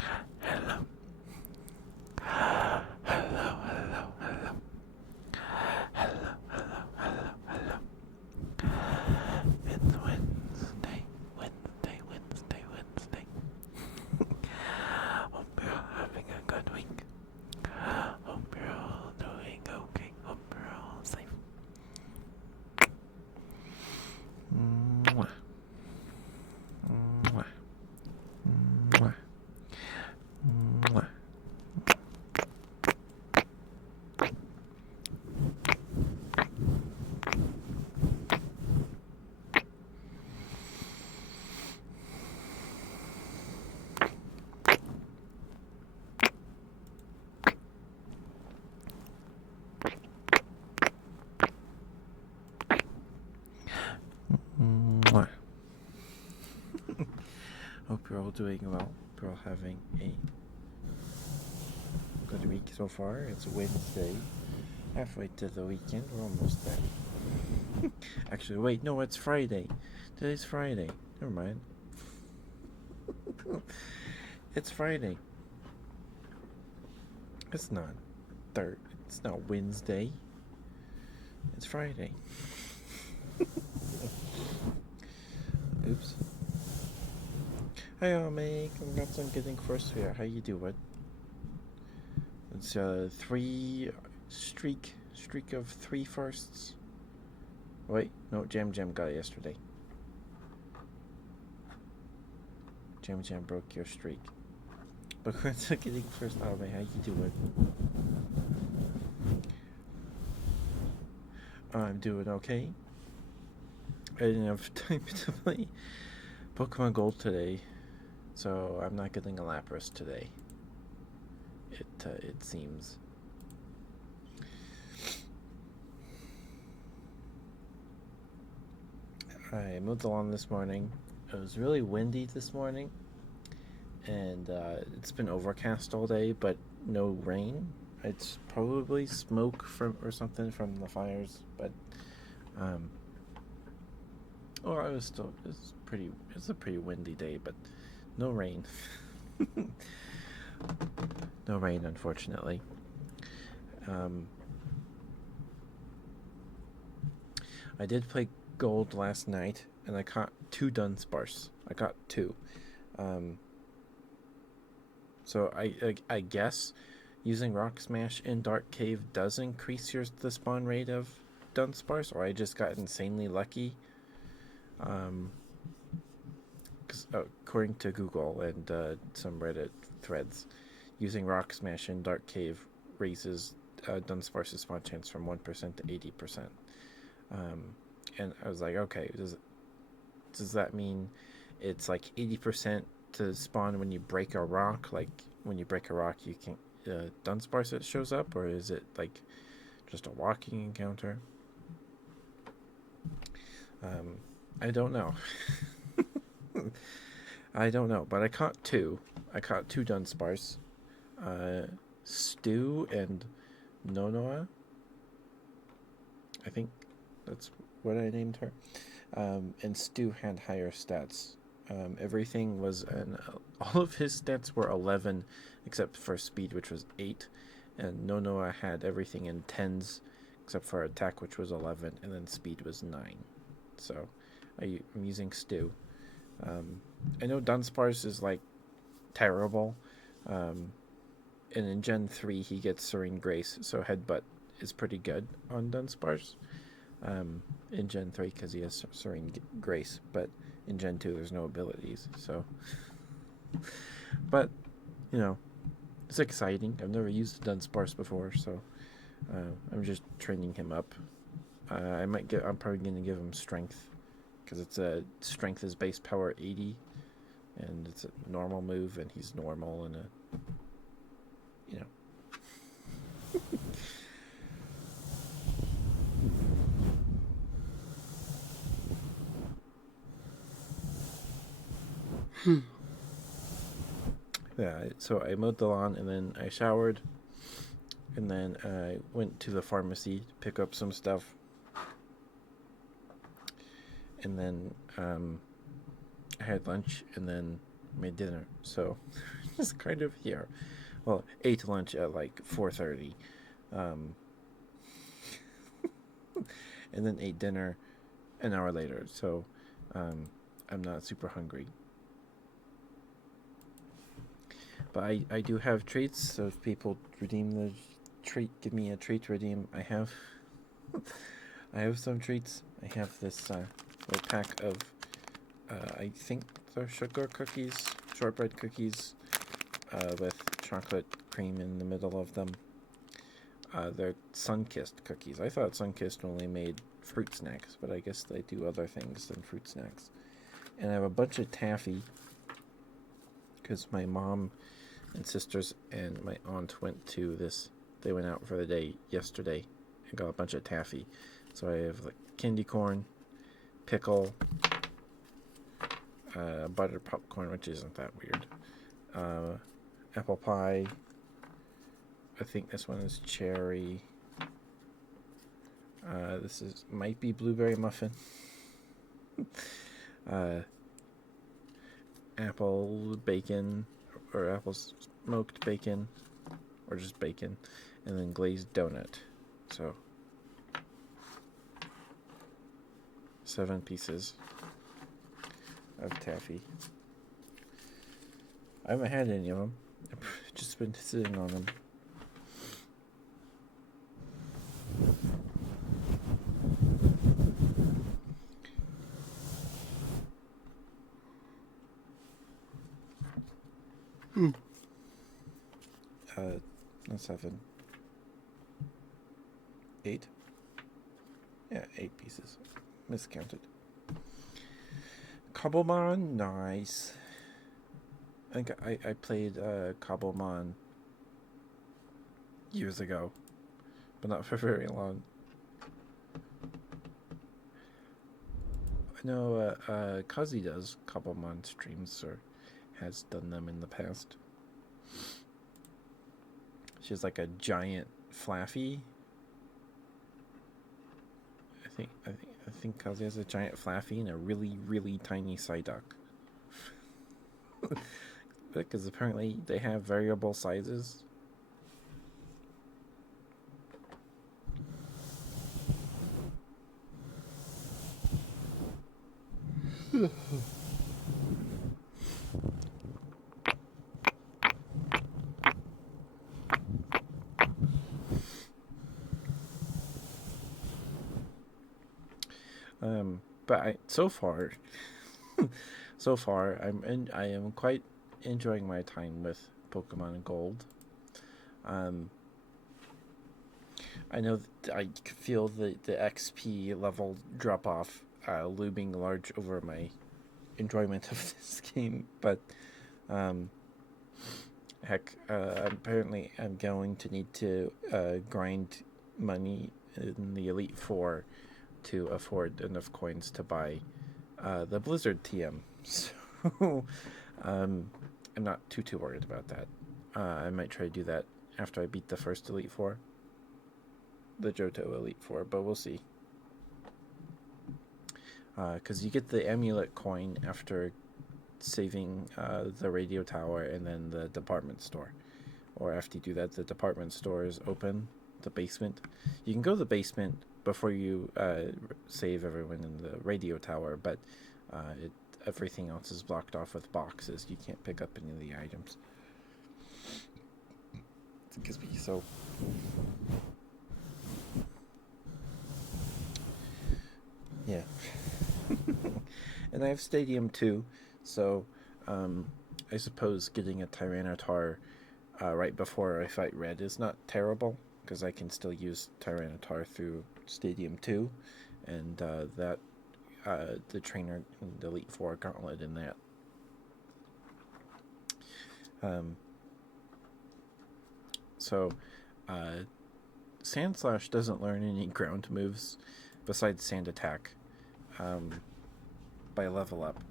Hello. Hello, hello, hello. Hello, hello, hello, hello. It's Wednesday, Wednesday, Wednesday, Wednesday. Hope you're all having a good week. Hope you're all doing okay. Hope you're all safe. Mwah. Mwah. Mwah. Mwah. Mwah. Hope you're all doing well. Hope you're all having a good week so far. It's Wednesday, halfway to the weekend. We're almost there. Actually, wait, no, it's Friday. Today's Friday. Never mind. It's Friday. It's not third. It's not Wednesday. It's Friday. Oops. Hi, Ame. Congrats on getting first here. How you doing? It's a streak of 3 firsts. Wait, no, Jam Jam got it yesterday. Jam Jam broke your streak. But congrats on getting first, Ame. How you doing? I'm doing okay. I didn't have time to play Pokemon Gold today, so I'm not getting a Lapras today. It seems. I mowed the lawn this morning. It was really windy this morning, and it's been overcast all day, but no rain. It's probably smoke from or something from the fires, but um, or I was still it's a pretty windy day, but no rain. No rain, unfortunately. Um, I did play Gold last night, and I caught 2 Dunsparce. I got 2. Um, so I guess using Rock Smash in Dark Cave does increase the spawn rate of Dunsparce, or I just got insanely lucky. Um, according to Google and some Reddit threads, using Rock Smash in Dark Cave raises Dunsparce's spawn chance from 1% to 80%. And I was like, okay, does that mean it's like 80% to spawn when you break a rock? Like when you break a rock, you can Dunsparce that shows up, or is it like just a walking encounter? I don't know. I don't know, but I caught 2. I caught 2 Dunsparce. Stu and Nonoa. I think that's what I named her. And Stu had higher stats. Everything was all of his stats were 11, except for speed, which was 8, and Nonoa had everything in 10s, except for attack, which was 11, and then speed was 9. So I'm using Stu. I know Dunsparce is like terrible. And in Gen 3, he gets Serene Grace, so Headbutt is pretty good on Dunsparce. In Gen 3, because he has Serene Grace, but in Gen 2, there's no abilities, so. But, it's exciting. I've never used Dunsparce before, so I'm just training him up. I'm probably going to give him Strength, because Strength is base power 80, and it's a normal move, and he's normal, and yeah, so I mowed the lawn, and then I showered, and then I went to the pharmacy to pick up some stuff, and then I had lunch, and then made dinner. So is kind of here. Well, ate lunch at like 4:30, um, and then ate dinner an hour later. So I'm not super hungry. But I do have treats. So if people redeem the treat, give me a treat to redeem. I have some treats. I have this little pack of I think they're sugar cookies, shortbread cookies, with chocolate cream in the middle of them. They're Sunkissed cookies. I thought Sunkissed only made fruit snacks, but I guess they do other things than fruit snacks. And I have a bunch of taffy because my mom and sisters and my aunt went to this. They went out for the day yesterday and got a bunch of taffy. So I have like candy corn, pickle, butter popcorn, which isn't that weird. Apple pie. I think this one is cherry. This might be blueberry muffin. Apple bacon, or apple smoked bacon, or just bacon, and then glazed donut. So 7 pieces of taffy. I haven't had any of them. I've just been sitting on them. Not 7. 8. Yeah, 8 pieces. Miscounted. Cobblemon, nice. I think I played Cobblemon years ago, but not for very long. I know Kazi does Cobblemon streams, or has done them in the past. She's like a giant Flaffy. I think Kazi has a giant Flaffy and a really, really tiny Psyduck. Because apparently they have variable sizes. But so far, I am quite enjoying my time with Pokemon Gold. I know I feel the XP level drop off looming large over my enjoyment of this game, but apparently I'm going to need to grind money in the Elite Four to afford enough coins to buy the Blizzard TM. So I'm not too worried about that. I might try to do that after I beat the first Elite Four, the Johto Elite Four, but we'll see. Because you get the amulet coin after saving the radio tower and then the department store. Or after you do that, the department store is open, the basement. You can go to the basement before you save everyone in the radio tower, but everything else is blocked off with boxes. You can't pick up any of the items. So yeah. And I have Stadium 2, so I suppose getting a Tyranitar right before I fight Red is not terrible, because I can still use Tyranitar through Stadium 2, and that the trainer in the Elite Four gauntlet in that. So Sandslash doesn't learn any ground moves besides Sand Attack by level up.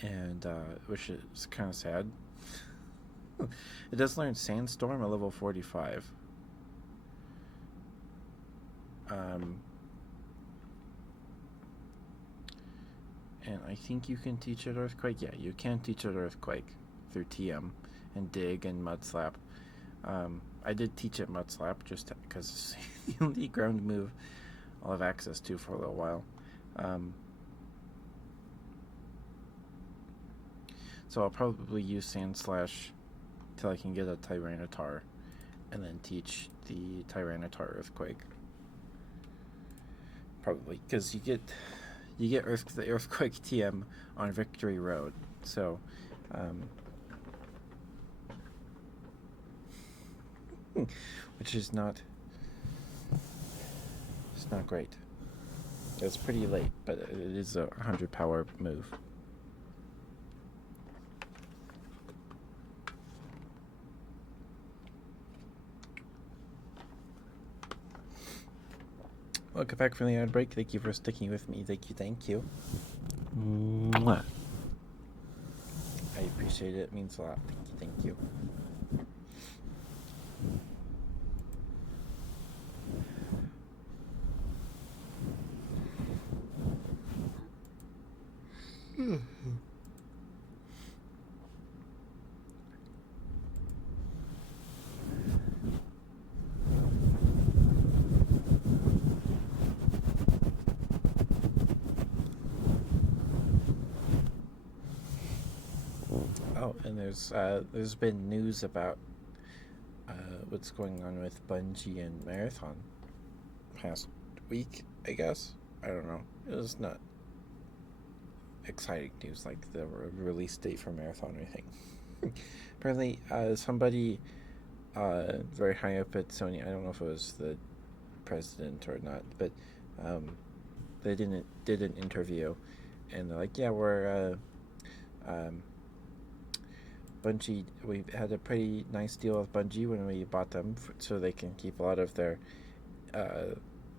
And which is kind of sad. It does learn Sandstorm at level 45. Um, and I think you can teach it Earthquake. Yeah, you can teach it Earthquake through TM and Dig and Mud Slap. I did teach it Mud Slap just because it's the only ground move I'll have access to for a little while. So I'll probably use Sand Slash till I can get a Tyranitar, and then teach the Tyranitar Earthquake. Probably because you get the Earthquake TM on Victory Road, so which is not great. It's pretty late, but it is a 100 power move. Welcome back from the ad break. Thank you for sticking with me. Thank you. Mwah. I appreciate it. It means a lot. Thank you. Oh, and there's been news about what's going on with Bungie and Marathon past week, I guess. I don't know. It was not exciting news like the release date for Marathon or anything. Apparently, somebody very high up at Sony, I don't know if it was the president or not, but they did an interview, and they're like, yeah, we're Bungie, we had a pretty nice deal with Bungie when we bought them, so they can keep a lot of their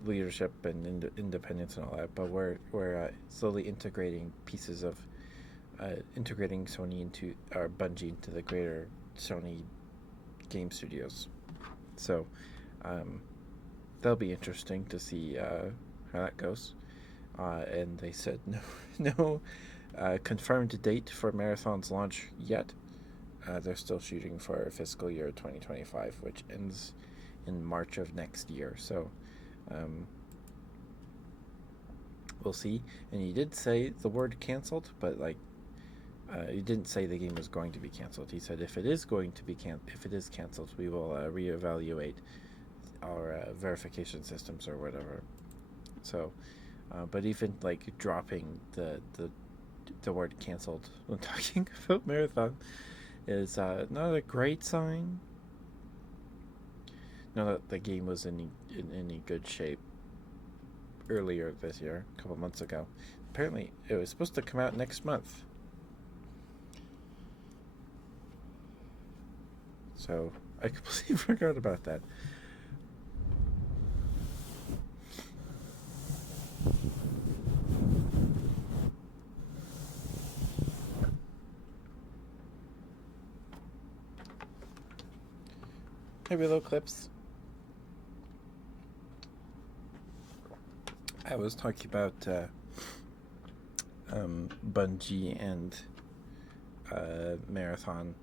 leadership and independence and all that. But we're slowly integrating pieces of integrating Sony into Bungie into the greater Sony game studios. So that'll be interesting to see how that goes. And they said no confirmed date for Marathon's launch yet. They're still shooting for fiscal year 2025, which ends in March of next year. So we'll see. And he did say the word canceled, but he didn't say the game was going to be canceled. He said if it is canceled, we will reevaluate our verification systems or whatever. So, but even dropping the word canceled when talking about Marathon is not a great sign. Not that the game was in any good shape earlier this year, a couple months ago. Apparently, it was supposed to come out next month. So I completely forgot about that. Hey, Willow Clips. I was talking about Bungie and Marathon.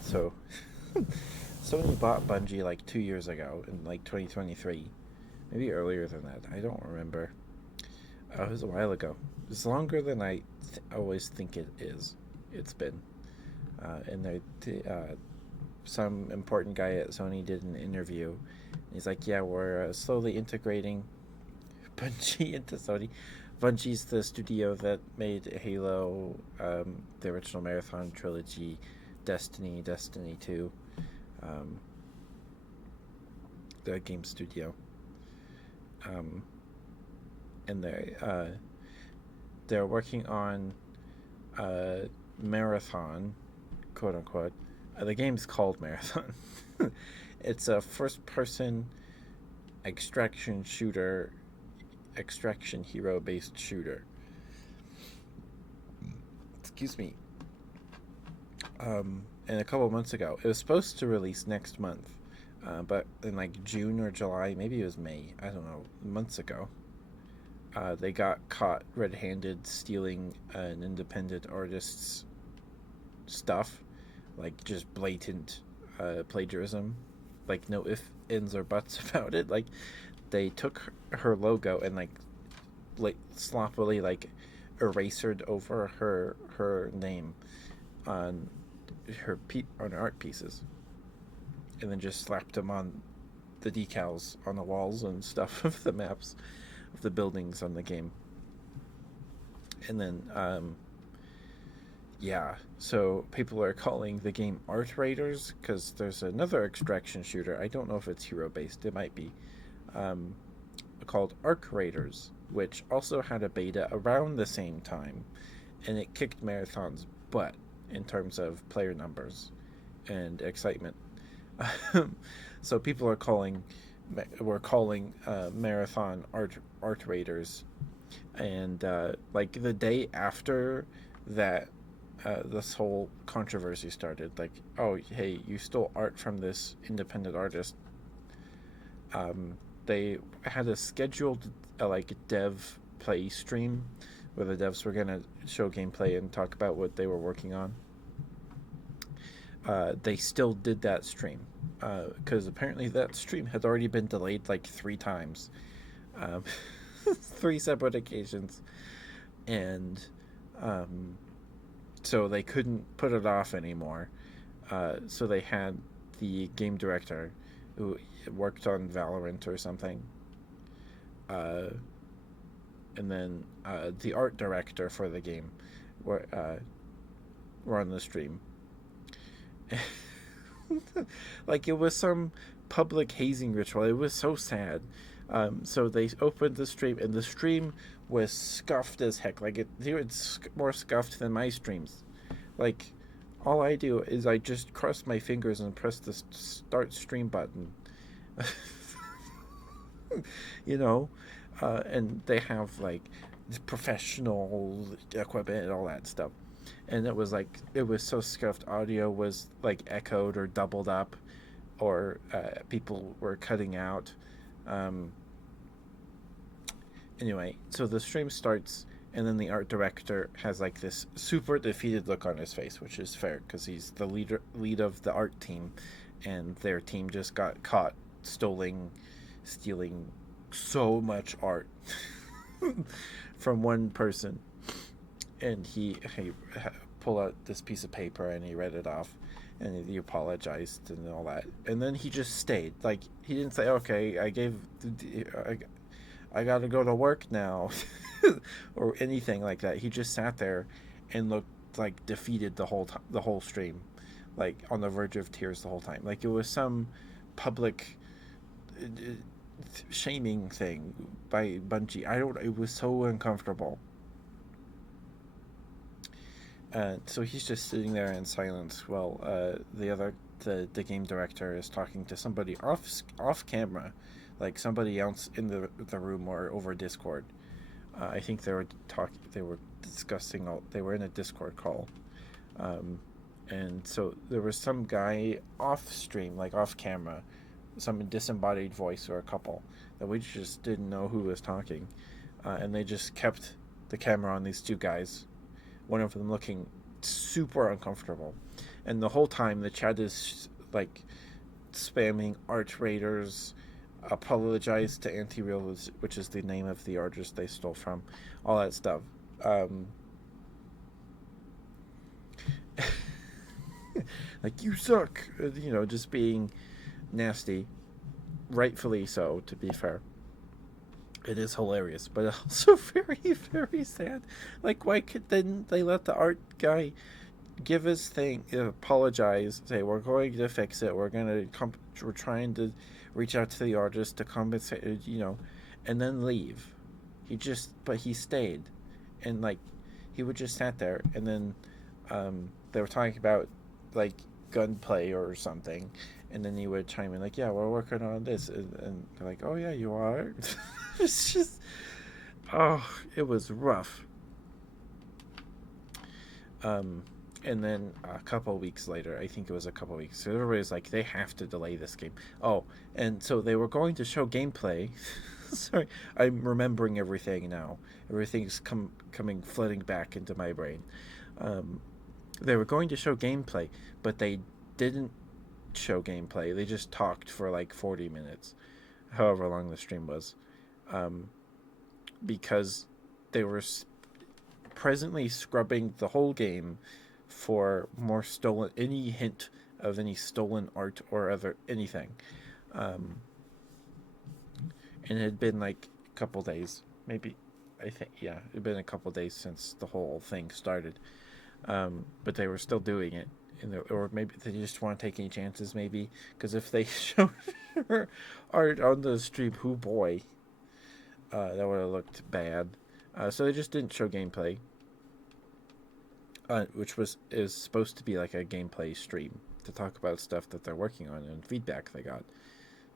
So Sony bought Bungie 2 years ago in 2023, maybe earlier than that. I don't remember. It was a while ago. It's longer than I always think it is. It's been. And some important guy at Sony did an interview. And he's like, yeah, we're slowly integrating Bungie into Sony. Bungie's the studio that made Halo, the original Marathon trilogy, Destiny 2, the game studio. And they're working on Marathon, quote unquote. The game's called Marathon. It's a first-person extraction hero-based shooter. Excuse me. and a couple months ago. It was supposed to release next month, but in like June or July, maybe it was May, I don't know, months ago, they got caught red-handed stealing an independent artist's stuff, like just blatant plagiarism, like no ifs, ands, or buts about it. Like they took her logo and like sloppily like erasered over her name on on art pieces, and then just slapped them on the decals on the walls and stuff of the maps of the buildings on the game. And then yeah, so people are calling the game Art Raiders because there's another extraction shooter. I don't know if it's hero based. It might be, um, called Arc Raiders, which also had a beta around the same time, and it kicked Marathon's butt in terms of player numbers and excitement. So people are calling, we're calling Marathon Art Raiders, and like the day after that, this whole controversy started. Like, oh, hey, you stole art from this independent artist. They had a scheduled like dev play stream where the devs were gonna show gameplay and talk about what they were working on. They still did that stream because apparently that stream had already been delayed like 3 times, um, 3 separate occasions, and um, so they couldn't put it off anymore. So they had the game director who worked on Valorant or something, uh, and then the art director for the game were on the stream. Like it was some public hazing ritual. It was so sad. So they opened the stream, and the stream was scuffed as heck. Like it was more scuffed than my streams. Like all I do is I just cross my fingers and press the start stream button. you know, and they have like professional equipment and all that stuff. And it was so scuffed. Audio was like echoed or doubled up, or people were cutting out. Um, anyway, so the stream starts, and then the art director has like this super defeated look on his face, which is fair because he's the lead of the art team, and their team just got caught stealing so much art from one person. And he pulled out this piece of paper and he read it off, and he apologized and all that, and then he just stayed. Like he didn't say, okay, I gotta go to work now, or anything like that. He just sat there and looked like defeated the whole stream, like on the verge of tears the whole time. Like it was some public shaming thing by Bungie. I don't. It was so uncomfortable. So he's just sitting there in silence while the game director is talking to somebody off camera, like somebody else in the room or over Discord. I think they were discussing they were in a Discord call, and so there was some guy off stream, like off camera, some disembodied voice or a couple that we just didn't know who was talking, and they just kept the camera on these two guys, one of them looking super uncomfortable, and the whole time the chat is like spamming Art Raiders, apologize to Anti-Real, which is the name of the artist they stole from, all that stuff. Like you suck, just being nasty, rightfully so, to be fair. It is hilarious, but also very, very sad. Like, why didn't they let the art guy give his thing, apologize, say we're going to fix it, we're trying to reach out to the artist to compensate, and then leave. But he stayed, and like, he would just sat there, and then they were talking about like gunplay or something, and then he would chime in like, yeah, we're working on this, and they're like, oh yeah, you are. It's just, oh, it was rough. And then a couple weeks later, I think it was a couple weeks, so everybody's like, they have to delay this game. Oh, and so they were going to show gameplay. Sorry, I'm remembering everything now. Everything's coming flooding back into my brain. Um, they were going to show gameplay, but they didn't show gameplay. They just talked for like 40 minutes, however long the stream was, um, because they were presently scrubbing the whole game for more stolen, any hint of any stolen art or other anything. Um, and it had been like a couple days, maybe. I think, yeah, it had been a couple days since the whole thing started. But they were still doing it, or maybe they just want to take any chances. Maybe because if they showed her art on the stream, who boy, that would have looked bad. So they just didn't show gameplay, which is supposed to be like a gameplay stream to talk about stuff that they're working on and feedback they got.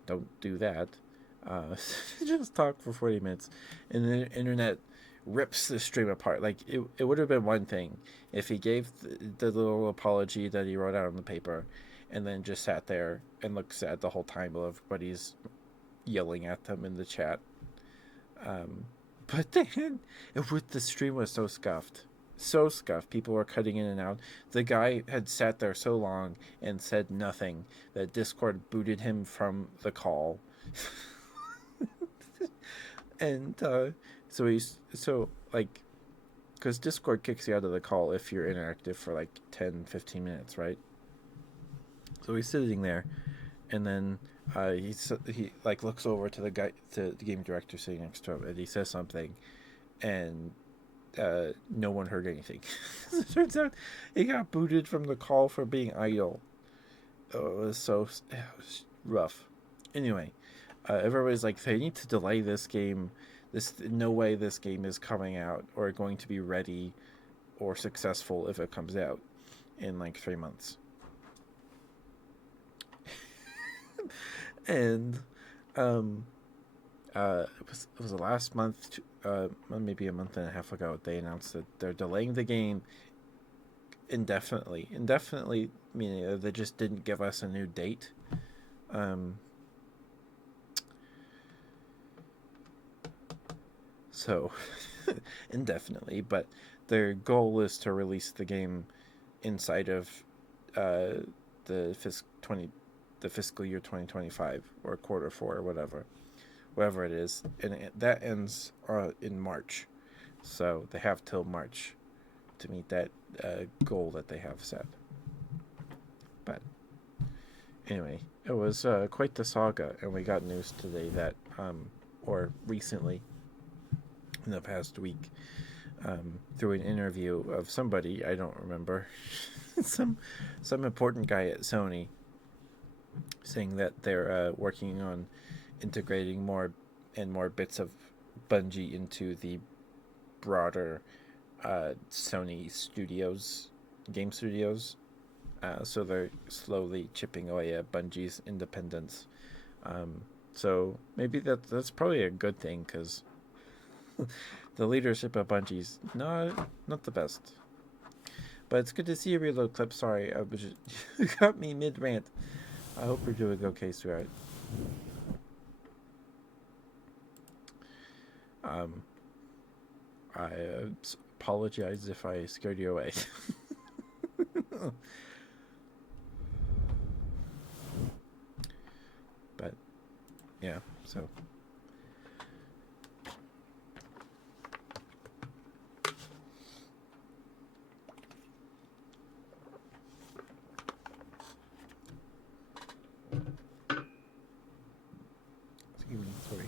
Don't do that. Just talk for 40 minutes, and the internet rips the stream apart. Like it would have been one thing if he gave the little apology that he wrote out on the paper, and then just sat there and looked sad the whole time while everybody's yelling at them in the chat. But then, the stream was so scuffed. So scuffed. People were cutting in and out. The guy had sat there so long and said nothing that Discord booted him from the call. And like, because Discord kicks you out of the call if you're inactive for like 10-15 minutes, right? So he's sitting there, and then he like looks over to the game director sitting next to him, and he says something, and no one heard anything. It turns out he got booted from the call for being idle. Oh, it was rough. Anyway, everybody's like, they need to delay this game. No way this game is coming out or going to be ready or successful if it comes out in like 3 months. And it was the last month, maybe a month and a half ago, they announced that they're delaying the game indefinitely. Indefinitely meaning they just didn't give us a new date. So indefinitely, but their goal is to release the game inside of the fiscal year 2025 or quarter four or whatever it is, and that ends in March. So they have till March to meet that goal that they have set. But anyway, it was quite the saga, and we got news today that, or recently, in the past week, through an interview of somebody, I don't remember, some important guy at Sony, saying that they're working on integrating more and more bits of Bungie into the broader Sony studios, game studios. So they're slowly chipping away at Bungie's independence. So maybe that's probably a good thing, because the leadership of Bungie's not the best. But it's good to see you reload clip. Sorry, I was you got me mid rant. I hope you're doing okay, sweetheart. I apologize if I scared you away. But yeah, so excuse me, sorry.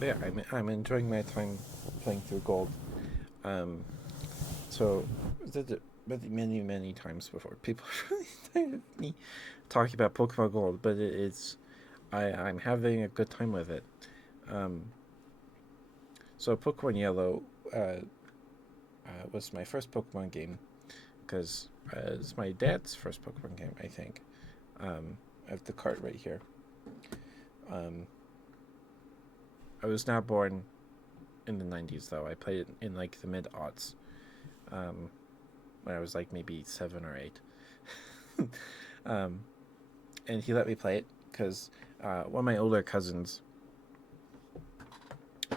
Yeah, I'm enjoying my time playing through Gold. Um, so many times before, people are really tired of me talking about Pokemon Gold, but I'm having a good time with it. Um, so Pokemon Yellow was my first Pokemon game because it's my dad's first Pokemon game, I think. I have the cart right here. I was not born in the 90s, though. I played it in like the mid-aughts, when I was like maybe 7 or 8. And he let me play it because one of my older cousins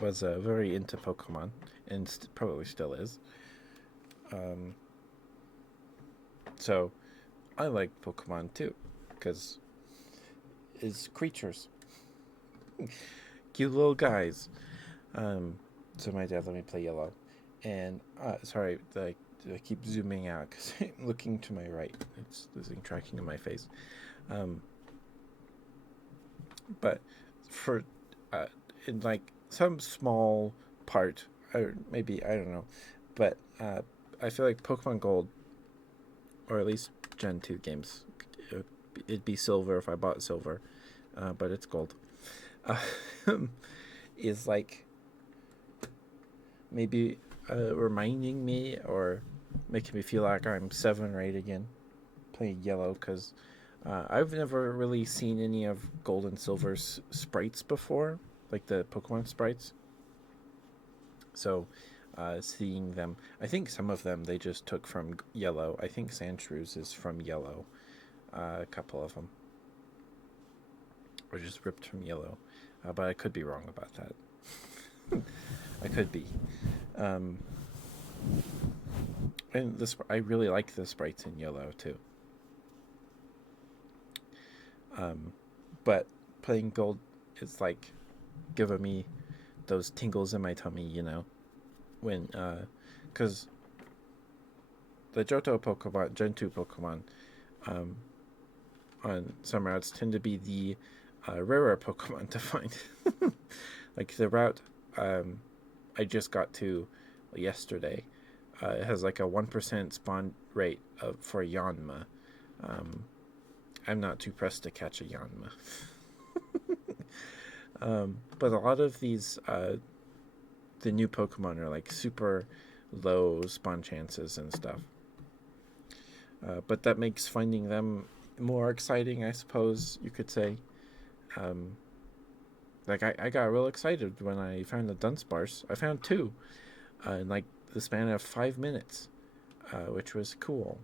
was very into Pokemon and probably still is. So I like Pokemon too because it's creatures, cute little guys. So my dad let me play Yellow, and sorry, I keep zooming out because I'm looking to my right. It's losing tracking of my face. But for in like some small part, or maybe I don't know, but I feel like Pokemon Gold, or at least Gen 2 games, it'd be silver if I bought silver, but it's gold. Is like maybe reminding me or making me feel like I'm 7 or 8 again playing Yellow, because I've never really seen any of Gold and Silver's sprites before, like the Pokemon sprites. So seeing them, I think some of them they just took from Yellow. I think Sandshrews is from Yellow. A couple of them were just ripped from Yellow, but I could be wrong about that. I could be. And I really like the sprites in Yellow too. But playing Gold is like giving me those tingles in my tummy, when because the Johto Pokemon, Gen 2 Pokemon, on some routes tend to be the rarer Pokemon to find. Like the route I just got to yesterday, it has like a 1% spawn rate for Yanma. I'm not too pressed to catch a Yanma. But a lot of these, the new Pokemon are like super low spawn chances and stuff. But that makes finding them more exciting, I suppose you could say. Like I got real excited when I found the Dunsparce. I found 2 in like the span of 5 minutes, which was cool.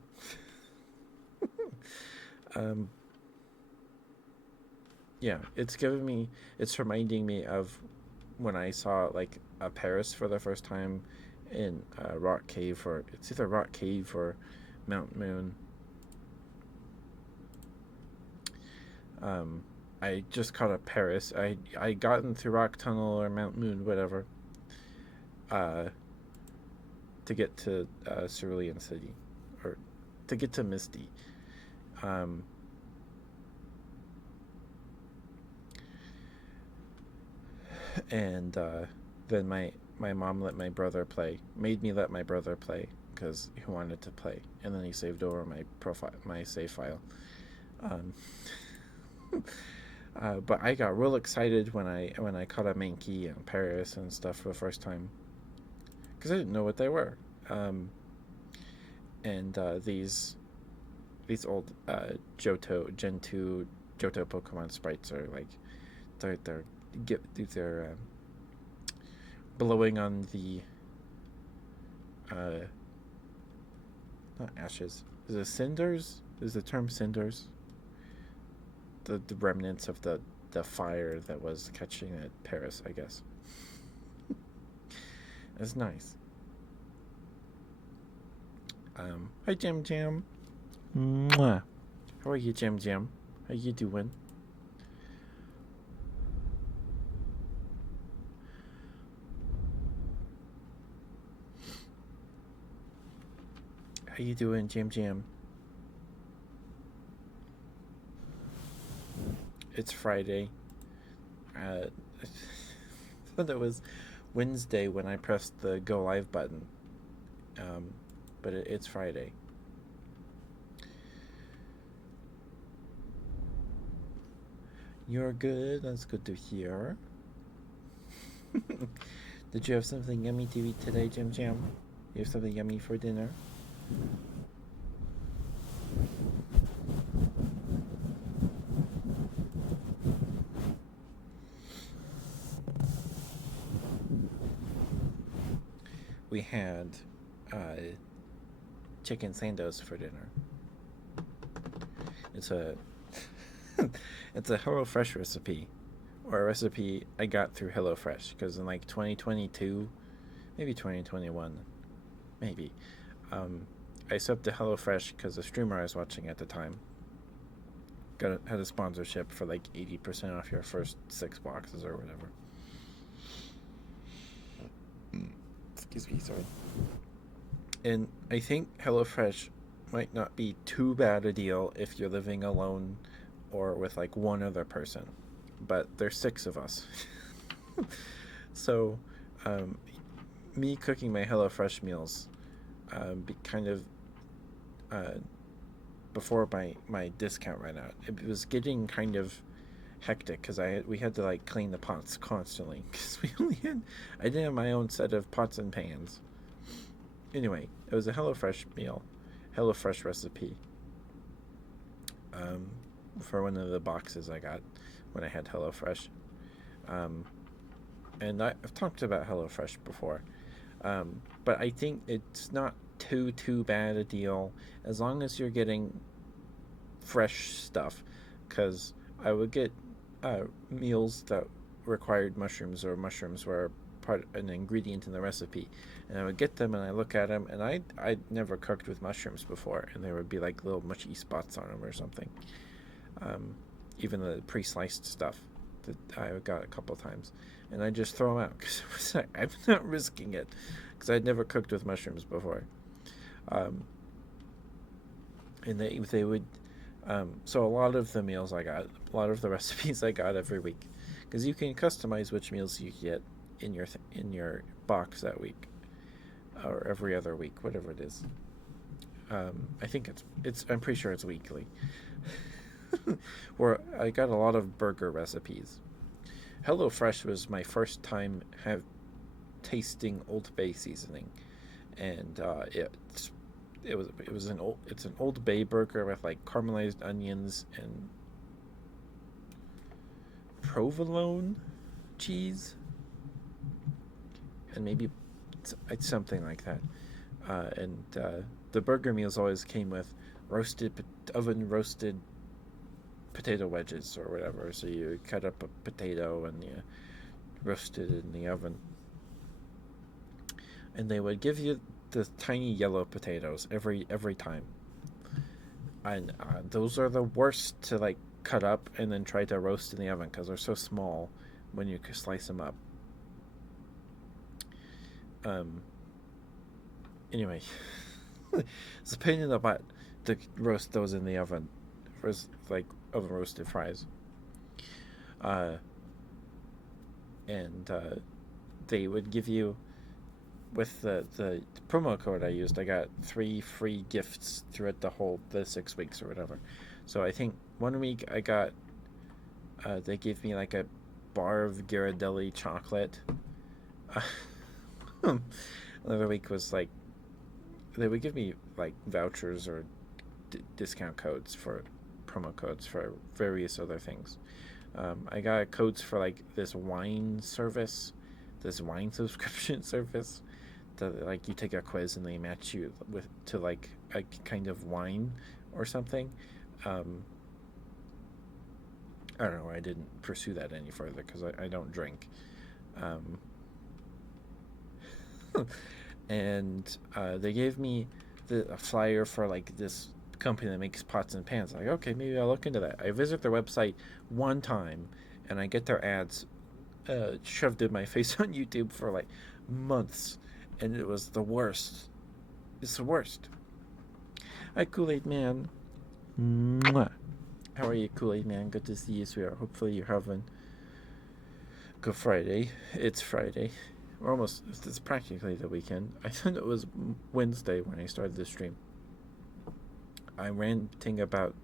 Yeah, it's reminding me of when I saw like a Paris for the first time in Rock Cave, or it's either Rock Cave or Mount Moon. I just caught a Paris. I got into Rock Tunnel or Mount Moon, whatever, to get to Cerulean City, or to get to Misty. And then my mom made me let my brother play because he wanted to play, and then he saved over my save file. But I got real excited when I caught a Mankey and Paris and stuff for the first time, because I didn't know what they were. And these old Johto Gen 2 Johto Pokemon sprites are like they're blowing on the not ashes. Is it cinders? Is the term cinders? The remnants of the fire that was catching at Paris, I guess. It's nice. Hi Jam Jam. Mwah. How are you, Jam Jam? How you doing? How you doing, Jam Jam? It's Friday. That was Wednesday when I pressed the go live button, but it's Friday. You're good. That's good to hear. Did you have something yummy to eat today, Jim Jam? You have something yummy for dinner? We had chicken sandos for dinner. It's a it's a HelloFresh recipe, or a recipe I got through HelloFresh, because in like 2022, maybe 2021, maybe, I subbed to HelloFresh because the streamer I was watching at the time had a sponsorship for like 80% off your first 6 boxes or whatever. Excuse me, sorry. And I think HelloFresh might not be too bad a deal if you're living alone or with like one other person, but there's 6 of us. So, me cooking my HelloFresh meals, kind of before my discount ran out, it was getting kind of hectic because we had to like clean the pots constantly because I didn't have my own set of pots and pans. Anyway, it was a HelloFresh meal, HelloFresh recipe, for one of the boxes I got when I had HelloFresh. And I've talked about HelloFresh before, but I think it's not too bad a deal as long as you're getting fresh stuff, because I would get meals that required mushrooms, or mushrooms were an ingredient in the recipe, and I would get them and I look at them, and I'd never cooked with mushrooms before, and there would be like little mushy spots on them or something. Even the pre-sliced stuff that I got a couple times, and I just throw them out because I'm not risking it, because I'd never cooked with mushrooms before. And they would, so a lot of the meals I got, a lot of the recipes I got every week, because you can customize which meals you get in your box that week, or every other week, whatever it is. I think I'm pretty sure it's weekly. Where I got a lot of burger recipes. HelloFresh was my first time tasting Old Bay seasoning, and it's an Old Bay burger with like caramelized onions and provolone cheese, and maybe it's something like that. And the burger meals always came with oven roasted potato wedges or whatever. So you cut up a potato and you roast it in the oven, and they would give you the tiny yellow potatoes every time, and those are the worst to like cut up and then try to roast in the oven because they're so small when you slice them up. Anyway, it's a pain in the butt to roast those in the oven for like oven roasted fries. And they would give you, with the promo code I used, I got 3 free gifts throughout the 6 weeks or whatever. So I think one week I got, they gave me like a bar of Ghirardelli chocolate. Another week was like, they would give me like vouchers or discount codes for promo codes for various other things. I got codes for like this wine subscription service that like you take a quiz and they match you to like a kind of wine or something. I don't know. I didn't pursue that any further because I don't drink. And they gave me a flyer for like this company that makes pots and pans. Like, okay, maybe I'll look into that. I visit their website one time and I get their ads shoved in my face on YouTube for like months, and it was the worst. It's the worst. Hi, Kool-Aid Man. Mwah. How are you, Kool-Aid Man? Good to see you, sweetheart. Hopefully you're having a good Friday. It's Friday. almost, it's practically the weekend. I think it was Wednesday when I started the stream. I'm ranting about,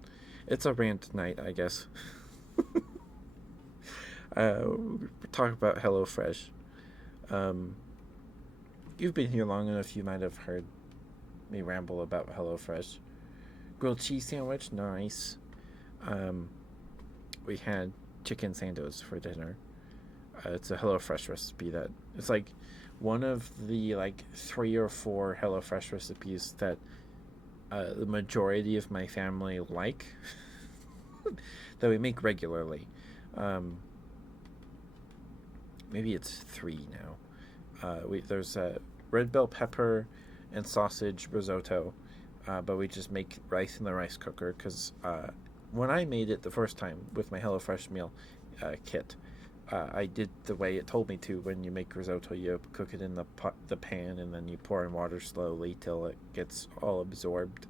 it's a rant night, I guess. Talk about HelloFresh. You've been here long enough, you might have heard me ramble about HelloFresh. Grilled cheese sandwich, nice. We had chicken sandos for dinner. It's a HelloFresh recipe that it's like one of the like 3 or 4 HelloFresh recipes that the majority of my family like that we make regularly. Maybe it's 3 now. There's a red bell pepper and sausage risotto, but we just make rice in the rice cooker because when I made it the first time with my HelloFresh meal kit, I did the way it told me to. When you make risotto, you cook it in the pan, and then you pour in water slowly till it gets all absorbed,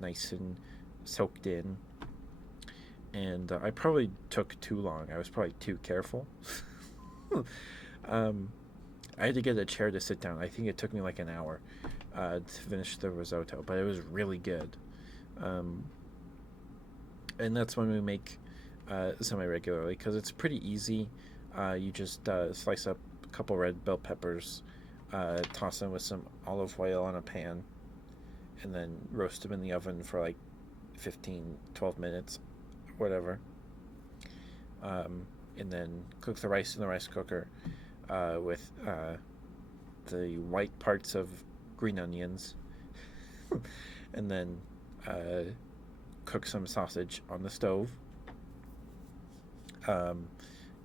nice and soaked in. And I probably took too long. I was probably too careful. I had to get a chair to sit down. I think it took me like an hour to finish the risotto, but it was really good. And that's when we make semi-regularly because it's pretty easy. You just slice up a couple red bell peppers, toss them with some olive oil on a pan, and then roast them in the oven for like 12 minutes, whatever. And then cook the rice in the rice cooker with the white parts of green onions. And then cook some sausage on the stove.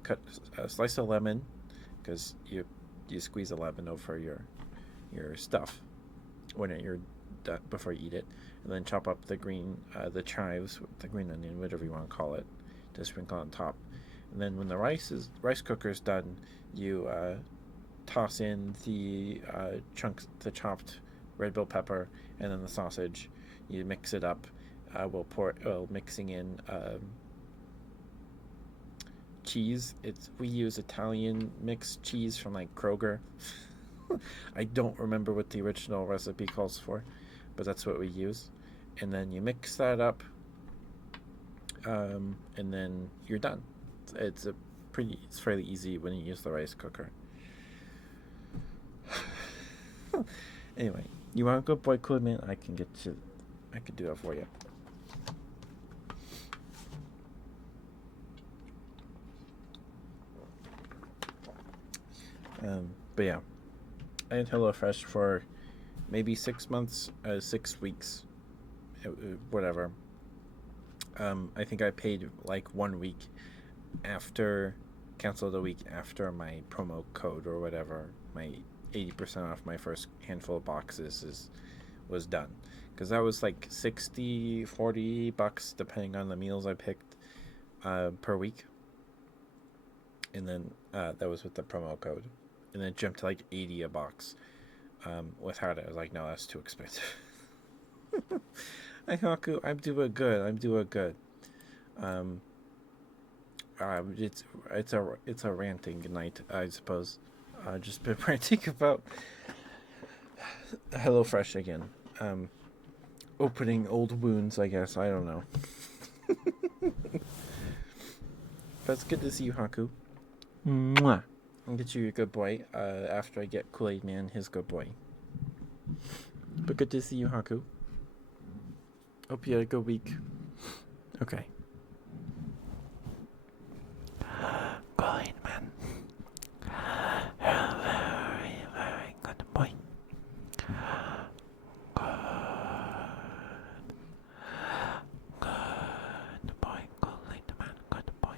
Cut a slice of lemon, because you squeeze a lemon over your stuff when you're done, before you eat it, and then chop up the chives, the green onion, whatever you want to call it, to sprinkle on top. And then when the rice cooker's done, you toss in the chunks, the chopped red bell pepper, and then the sausage. You mix it up. Mixing in cheese. We use Italian mixed cheese from like Kroger. I don't remember what the original recipe calls for, but that's what we use. And then you mix that up, and then you're done. It's fairly easy when you use the rice cooker. Anyway, you want a good boy equipment? I could do that for you. But yeah, I had HelloFresh for maybe 6 months, 6 weeks, whatever. I think I paid like 1 week canceled a week after my promo code or whatever, my 80% off my first handful of boxes was done. Because that was like $60-$40 depending on the meals I picked per week. And then that was with the promo code. And then it jumped to like $80 a box without it. I was like, no, that's too expensive. I'm doing good. It's a ranting night, I suppose. Just been ranting about HelloFresh again. Opening old wounds, I guess. I don't know. But it's good to see you, Haku. Mwah. I'll get you your good boy after I get Kool-Aid Man his good boy. But good to see you, Haku. Hope you had a good week. Okay. Kool-Aid Man. You're a very, very good boy. Good boy, Kool-Aid Man. Good boy.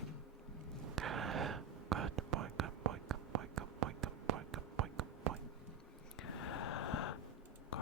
Good boy, good boy, good boy, good boy, good boy, good boy, good boy. Good.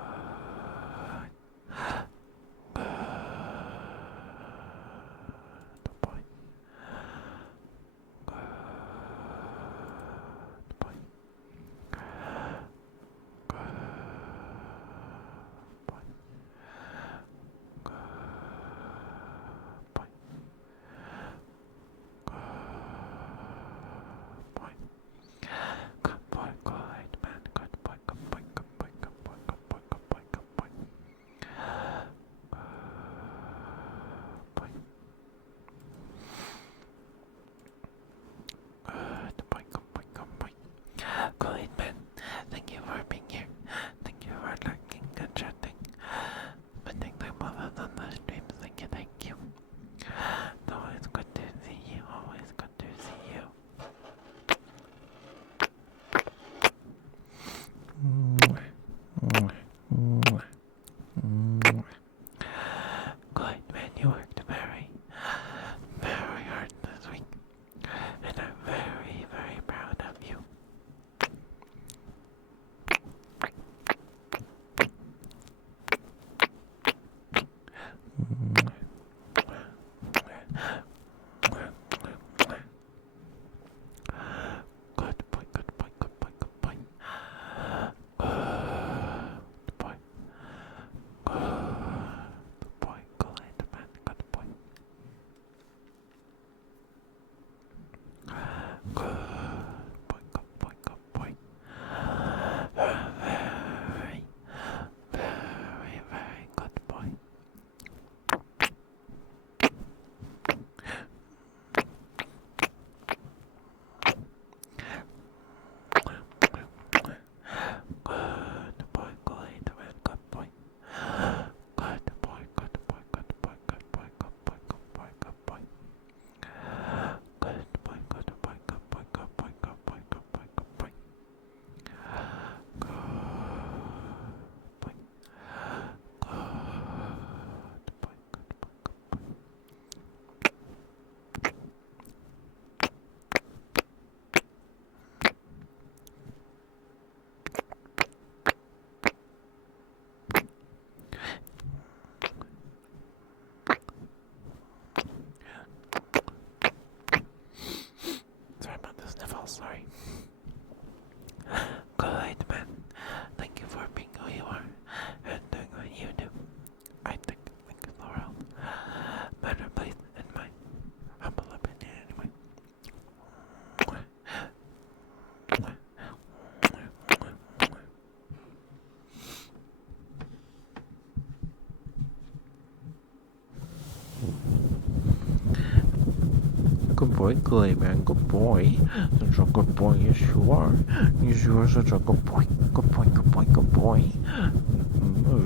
boy, Clay, man. Good boy. Such a good boy. Yes, you are. Yes, you are such a good boy. Good boy, good boy, good boy.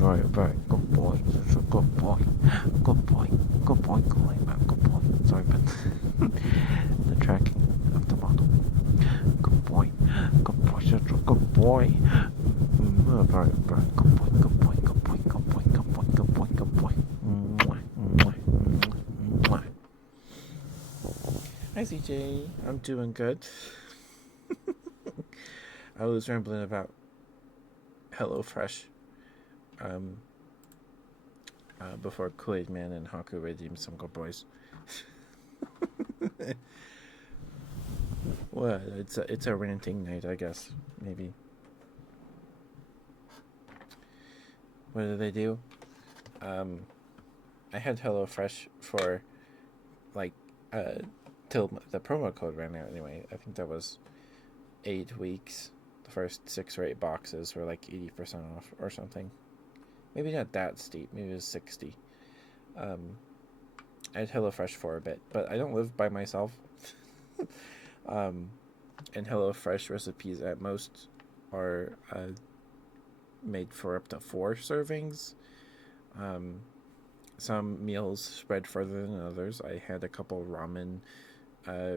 Very, very good boy. Such a good boy. Good boy. Good boy, Clay, man. Good boy. Sorry, but the tracking of the model. Good boy. Good boy. Such a good boy. Very, very good boy. Good boy. Good boy. Good boy. Good boy. Good boy. Good boy. Mwah, mwah, mwah, mwah. Hi, CJ. I'm doing good. I was rambling about HelloFresh before Kool-Aid Man and Haku redeemed some good boys. What? It's a ranting night, I guess. Maybe. What do they do? I had HelloFresh for like till the promo code ran out. Anyway, I think that was 8 weeks. The first 6 or 8 boxes were like 80% off or something. Maybe not that steep. Maybe it was 60. I had HelloFresh for a bit, but I don't live by myself. And HelloFresh recipes at most are made for up to 4 servings. Some meals spread further than others. I had a couple ramen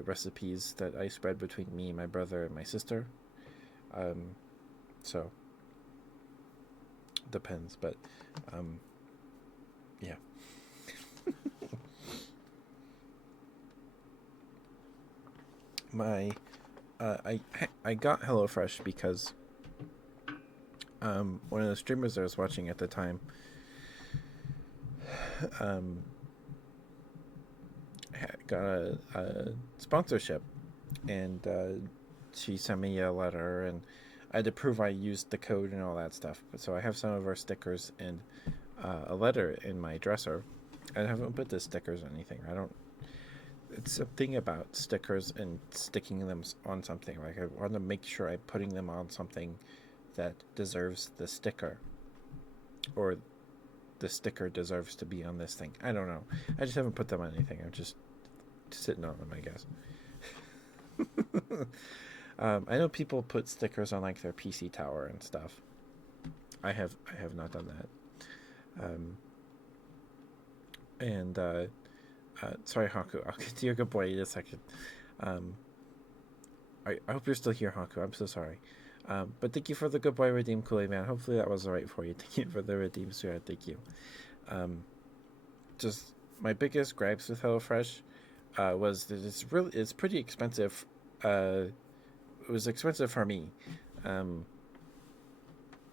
recipes that I spread between me, my brother, and my sister. So depends, but yeah. I got HelloFresh because one of the streamers I was watching at the time got a sponsorship, and she sent me a letter, and I had to prove I used the code and all that stuff. So I have some of her stickers and a letter in my dresser. I haven't put the stickers or anything. I don't. It's something about stickers and sticking them on something. Like, I want to make sure I'm putting them on something that deserves the sticker, or the sticker deserves to be on this thing. I don't know. I just haven't put them on anything. I'm just sitting on them, I guess. I know people put stickers on like their PC tower and stuff. I have not done that. And sorry, Haku. I'll get to your good boy in a second. I hope you're still here, Haku. I'm so sorry. But thank you for the good boy redeem, Kool-Aid Man. Hopefully that was alright for you. Thank you for the redeem, sweetheart. Thank you. Just my biggest gripes with HelloFresh was that it's pretty expensive. It was expensive for me,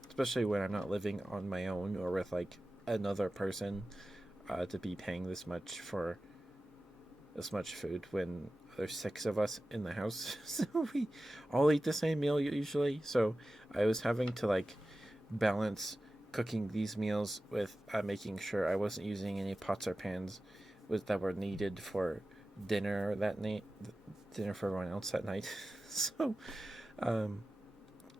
especially when I'm not living on my own or with like another person, to be paying this much for this much food when there's 6 of us in the house. So we all eat the same meal usually. So I was having to like balance cooking these meals with making sure I wasn't using any pots or pans that were needed for dinner that night, dinner for everyone else that night. So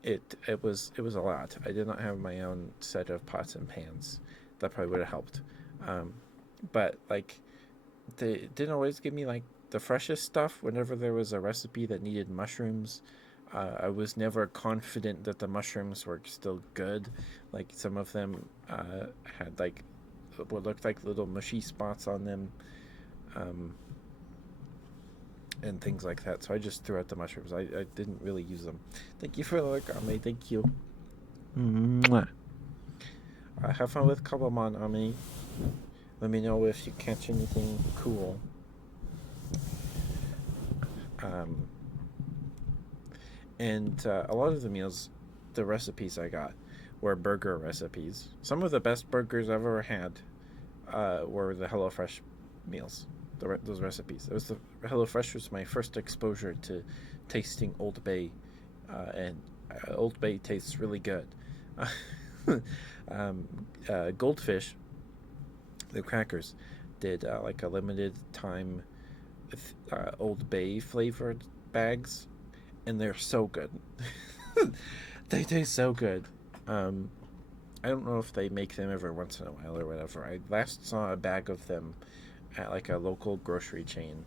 it was a lot. I did not have my own set of pots and pans. That probably would have helped. But like, they didn't always give me like the freshest stuff. Whenever there was a recipe that needed mushrooms, I was never confident that the mushrooms were still good. Like, some of them had like what looked like little mushy spots on them, and things like that. So I just threw out the mushrooms. I didn't really use them. Thank you for the look, Ami. Thank you. Mwah. Have fun with Kabamon, Ami. Let me know if you catch anything cool. And a lot of the meals, the recipes I got were burger recipes. Some of the best burgers I've ever had were the HelloFresh meals, those recipes. HelloFresh was my first exposure to tasting Old Bay, and Old Bay tastes really good. Goldfish, the crackers, did like a limited time Old Bay flavored bags, and they're so good. They taste so good. I don't know if they make them every once in a while or whatever. I last saw a bag of them at like a local grocery chain,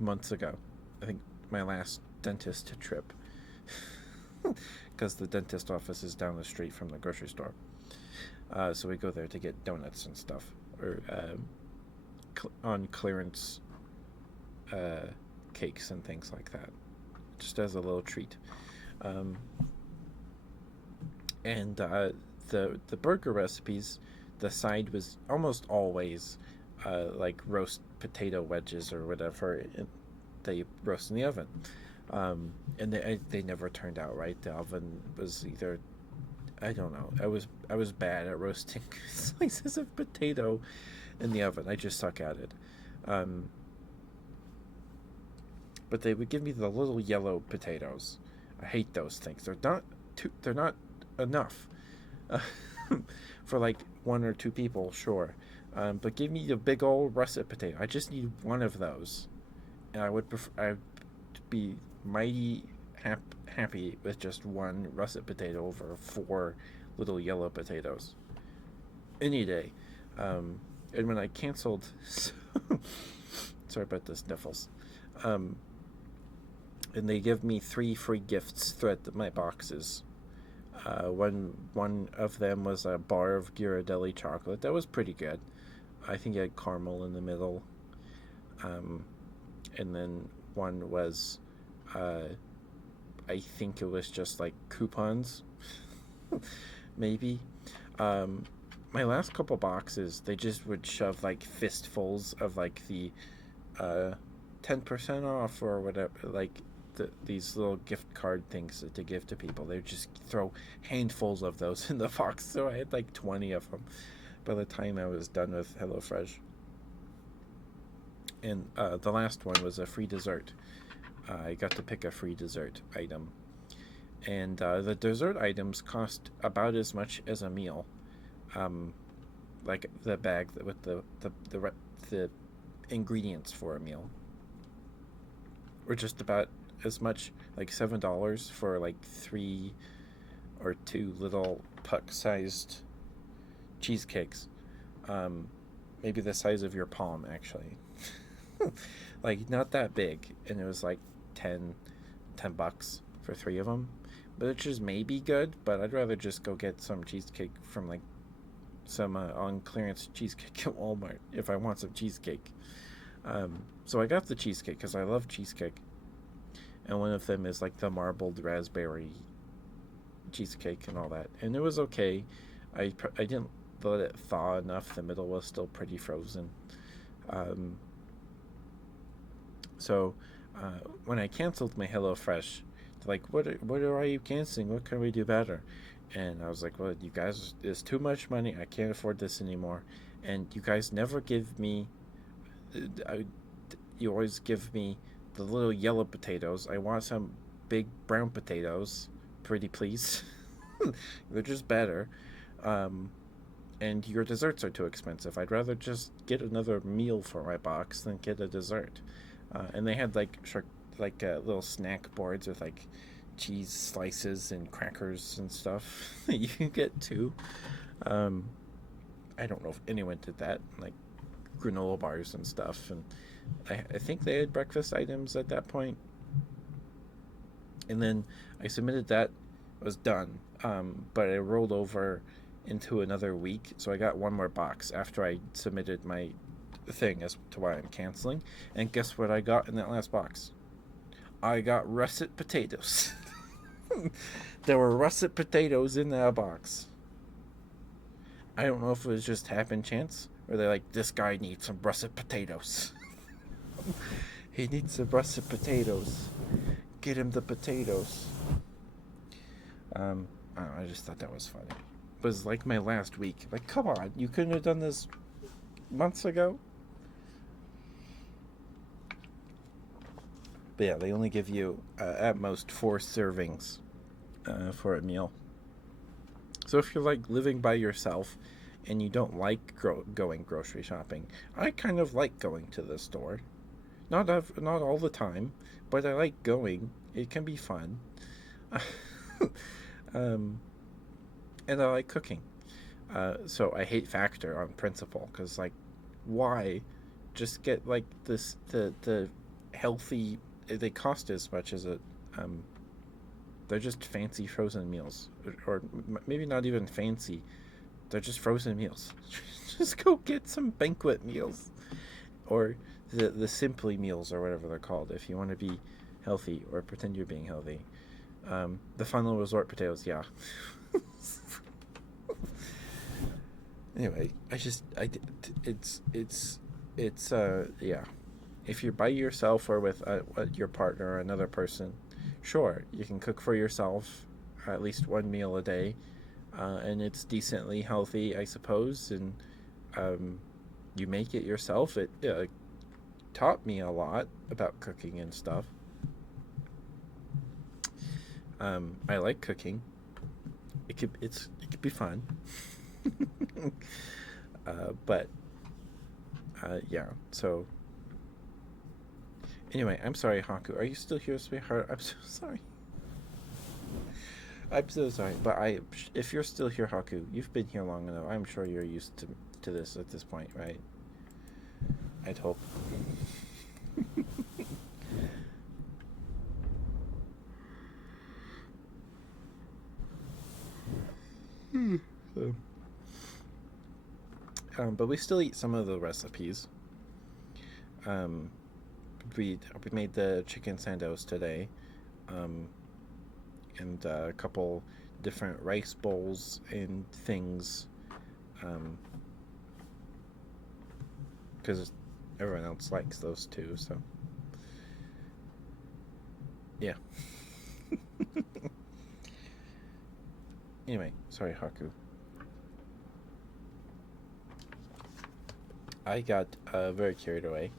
months ago. I think my last dentist trip, because the dentist office is down the street from the grocery store. So we go there to get donuts and stuff, or on clearance uh, cakes and things like that, just as a little treat. Um, and the burger recipes, the side was almost always like roast potato wedges or whatever they roast in the oven. And they never turned out right. The oven was either, I don't know. I was bad at roasting slices of potato in the oven. I just suck at it. Um, but they would give me the little yellow potatoes. I hate those things. They're not enough uh, for like one or two people, sure. But give me the big old russet potato. I just need one of those, and I'd be mighty happy with just one russet potato over four little yellow potatoes any day. And when I canceled, sorry about the sniffles. Um, and they give me three free gifts throughout my boxes. One of them was a bar of Ghirardelli chocolate. That was pretty good. I think it had caramel in the middle. Um, and then one was, uh, I think it was just like coupons, maybe. Um, my last couple boxes, they just would shove like fistfuls of like the uh, 10% off or whatever, like these little gift card things to give to people. They would just throw handfuls of those in the box. So I had like 20 of them by the time I was done with HelloFresh. And the last one was a free dessert. I got to pick a free dessert item. And the dessert items cost about as much as a meal. Um, like the bag with the ingredients for a meal were just about as much, like $7 for like three or two little puck-sized cheesecakes. Um, Maybe the size of your palm, actually. Like not that big, and it was like 10 bucks for three of them. But it's just maybe good. But I'd rather just go get some cheesecake from like some on clearance cheesecake at Walmart if I want some cheesecake. So I got the cheesecake because I love cheesecake, and one of them is like the marbled raspberry cheesecake and all that, and it was okay. I didn't let it thaw enough. The middle was still pretty frozen. Um, so when I canceled my HelloFresh, they're like, what are you canceling? What can we do better? And I was like, well, you guys, it's too much money. I can't afford this anymore. And you guys never give me, I, you always give me the little yellow potatoes. I want some big brown potatoes, pretty please. They're just better. Um, and your desserts are too expensive. I'd rather just get another meal for my box than get a dessert. And they had like little snack boards with like cheese slices and crackers and stuff that you can get too. Um, I don't know if anyone did that, like granola bars and stuff. And I think they had breakfast items at that point. And then I submitted that, was done. But it rolled over into another week, so I got one more box after I submitted my thing as to why I'm canceling. And guess what I got in that last box? I got russet potatoes. There were russet potatoes in that box. I don't know if it was just happen chance or they're like, this guy needs some russet potatoes. He needs some russet potatoes. Get him the potatoes. I don't know, I just thought that was funny. It was like my last week. Like, come on, you couldn't have done this months ago? But yeah, they only give you at most four servings for a meal. So if you're like living by yourself and you don't like going grocery shopping, I kind of like going to the store. Not all the time, but I like going. It can be fun. um, and I like cooking. So I hate Factor on principle because like, why? Just get like the healthy. They cost as much as a. They're just fancy frozen meals, or maybe not even fancy. They're just frozen meals. Just go get some banquet meals, or the simply meals, or whatever they're called. If you want to be healthy or pretend you're being healthy, the final resort potatoes, yeah. Anyway, it's yeah. If you're by yourself or with your partner or another person, sure, you can cook for yourself at least one meal a day, and it's decently healthy, I suppose. And you make it yourself. It taught me a lot about cooking and stuff. I like cooking. It could be fun. But yeah. So anyway, I'm sorry, Haku. Are you still here, sweetheart? I'm so sorry. I'm so sorry. But if you're still here, Haku, you've been here long enough. I'm sure you're used to this at this point, right? I'd hope. But we still eat some of the recipes. Um, we made the chicken sandos today, um, and a couple different rice bowls and things, because everyone else likes those too. So yeah. Anyway, sorry, Haku. I got very carried away.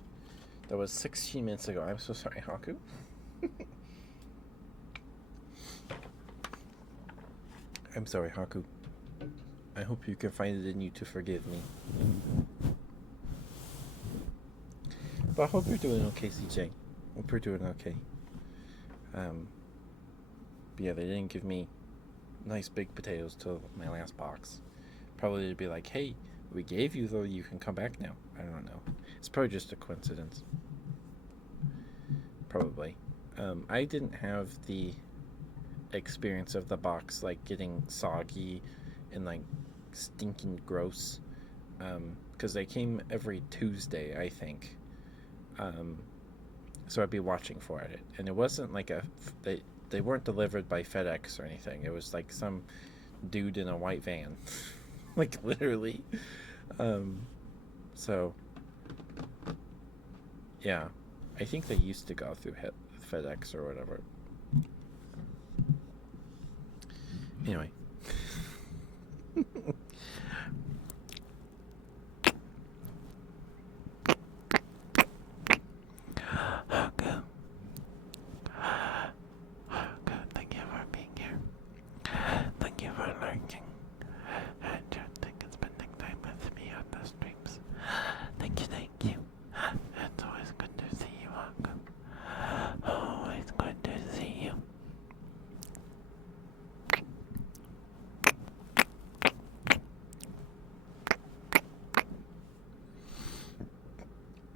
That was 16 minutes ago. I'm so sorry, Haku. I'm sorry, Haku. I hope you can find it in you to forgive me. But I hope you're doing okay, CJ. Hope you're doing okay. But yeah, they didn't give me nice big potatoes till my last box. Probably to be like, hey, we gave you though, you can come back now. I don't know. It's probably just a coincidence. Probably. I didn't have the experience of the box like getting soggy and like stinking gross, because they came every Tuesday, I think. So I'd be watching for it, and it wasn't like they weren't delivered by FedEx or anything. It was like some dude in a white van, like literally. So yeah, I think they used to go through FedEx or whatever. Anyway. Thank you for being here. Thank you for lurking and spending time with me on the streams. Thank you. It's always good to see you, Haku. Always good to see you.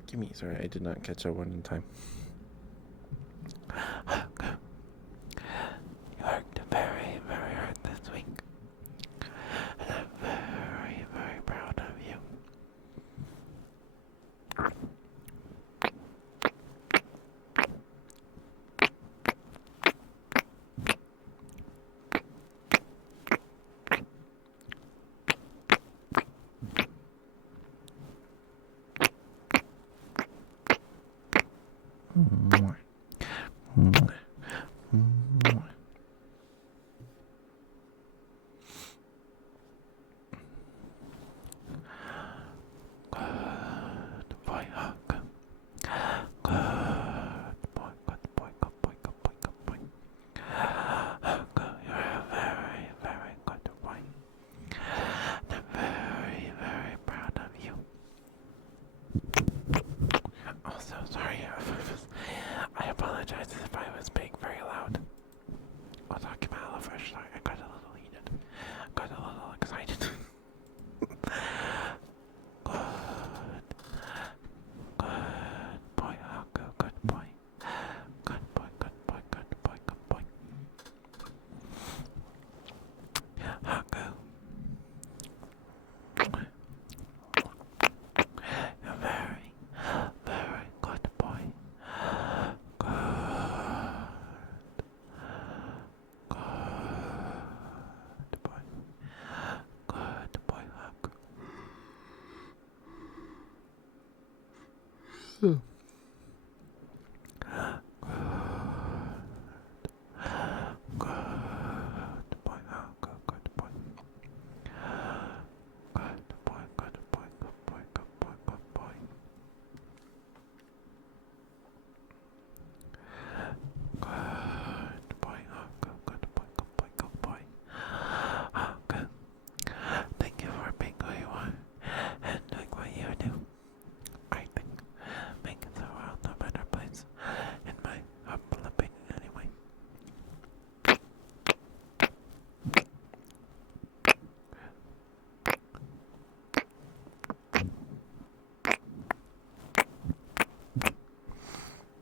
Gimme, sorry, I did not catch that one in time. Haku, you worked very, very hard this week. And I'm very, very proud of you. Good boy, Haku. Good boy. Good boy, good boy, good boy, good boy, good boy. Good boy, Haku. Good boy, good boy, good boy. Haku, thank you for being who you are and doing what you do. I think making the world a better place, in my humble opinion anyway.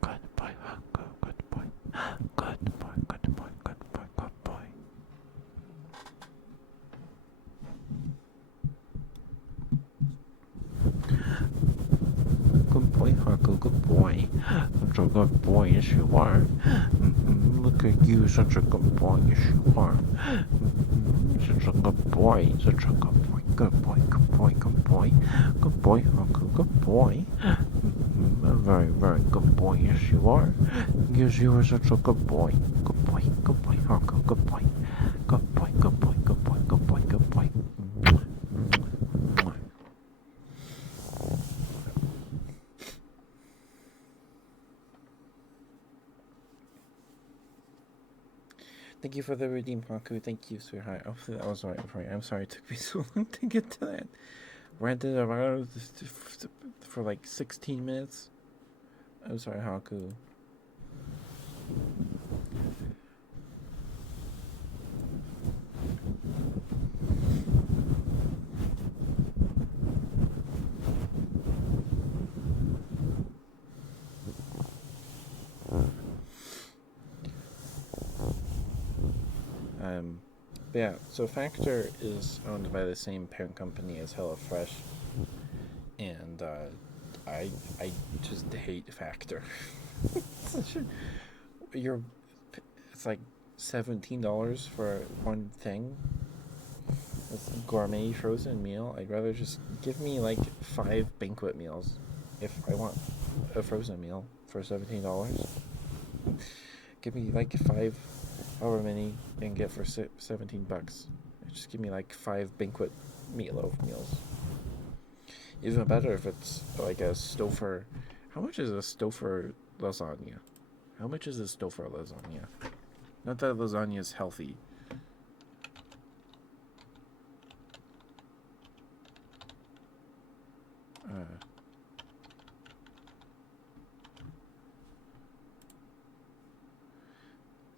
Good boy, Haku. Good boy. Good boy, good boy, good boy, good boy. Good boy, Haku, good boy. Such a good boy, yes you are. Look at you, such a good boy, yes you are. Such a good boy, such a good boy, good boy, good boy, good boy. Good boy, Haku, good boy. A very, very good boy, yes you are. Yes, you are such a good boy. Good boy, Haku, good boy. Good boy, good boy, good boy, good boy, good boy. Thank you for the redeem, Haku. Thank you, sweetheart. Hopefully that was right for you. I'm sorry it took me so long to get to that. Ranted around for like 16 minutes. I'm sorry, Haku. But yeah, so Factor is owned by the same parent company as HelloFresh, and I just hate Factor. You're it's like $17 for one thing. It's a gourmet frozen meal. I'd rather just give me like 5 banquet meals if I want a frozen meal for $17. Give me like 5, however many, and get for $17. Just give me like 5 banquet meatloaf meals. Even better if it's like a Stouffer. How much is a Stouffer lasagna? How much is a Stouffer lasagna? Not that lasagna is healthy.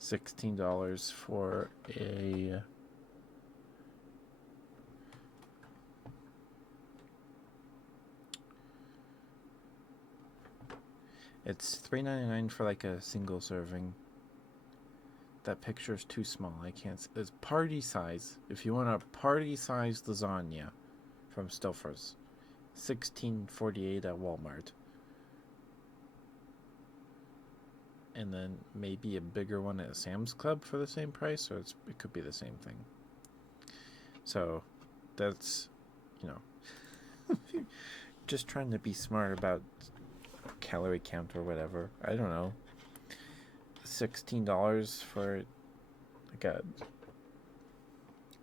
$16 for a it's $3.99 for like a single serving. That picture is too small. I can't. It's party size. If you want a party sized lasagna from Stouffer's, $16.48 at Walmart. And then maybe a bigger one at Sam's Club for the same price, or it could be the same thing. So that's, you know, just trying to be smart about calorie count or whatever. I don't know. $16 for like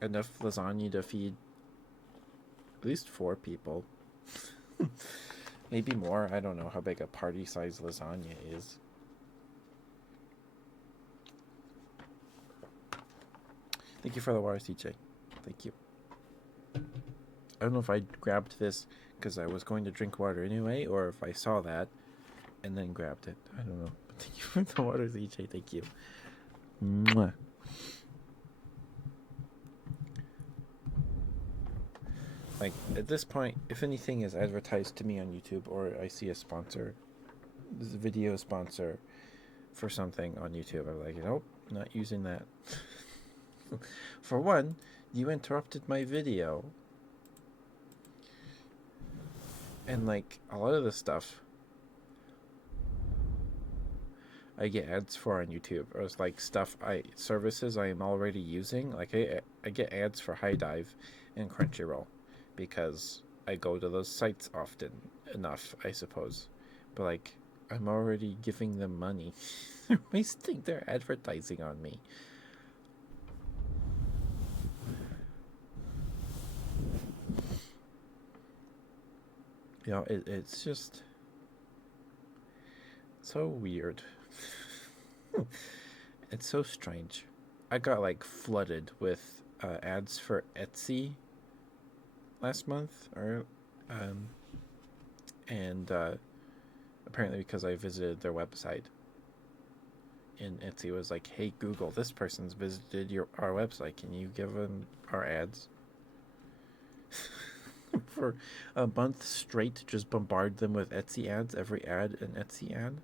enough lasagna to feed at least 4 people. Maybe more. I don't know how big a party size lasagna is. Thank you for the water, CJ. Thank you. I don't know if I grabbed this because I was going to drink water anyway, or if I saw that and then grabbed it. I don't know. But thank you for the water, CJ. Thank you. Mwah. Like, at this point, if anything is advertised to me on YouTube or I see a sponsor, this video sponsor for something on YouTube, I'm like, nope, not using that. For one, you interrupted my video. And like a lot of the stuff I get ads for on YouTube, or it's like services I am already using. Like I get ads for High Dive and Crunchyroll because I go to those sites often enough, I suppose. but like I'm already giving them money. They're wasting their advertising on me. It's just so weird. It's so strange. I got like flooded with ads for Etsy last month, or um, and apparently because I visited their website, and Etsy was like, "Hey Google, this person's visited our website. Can you give them our ads?" For a month straight, just bombard them with Etsy ads. Every ad an Etsy ad.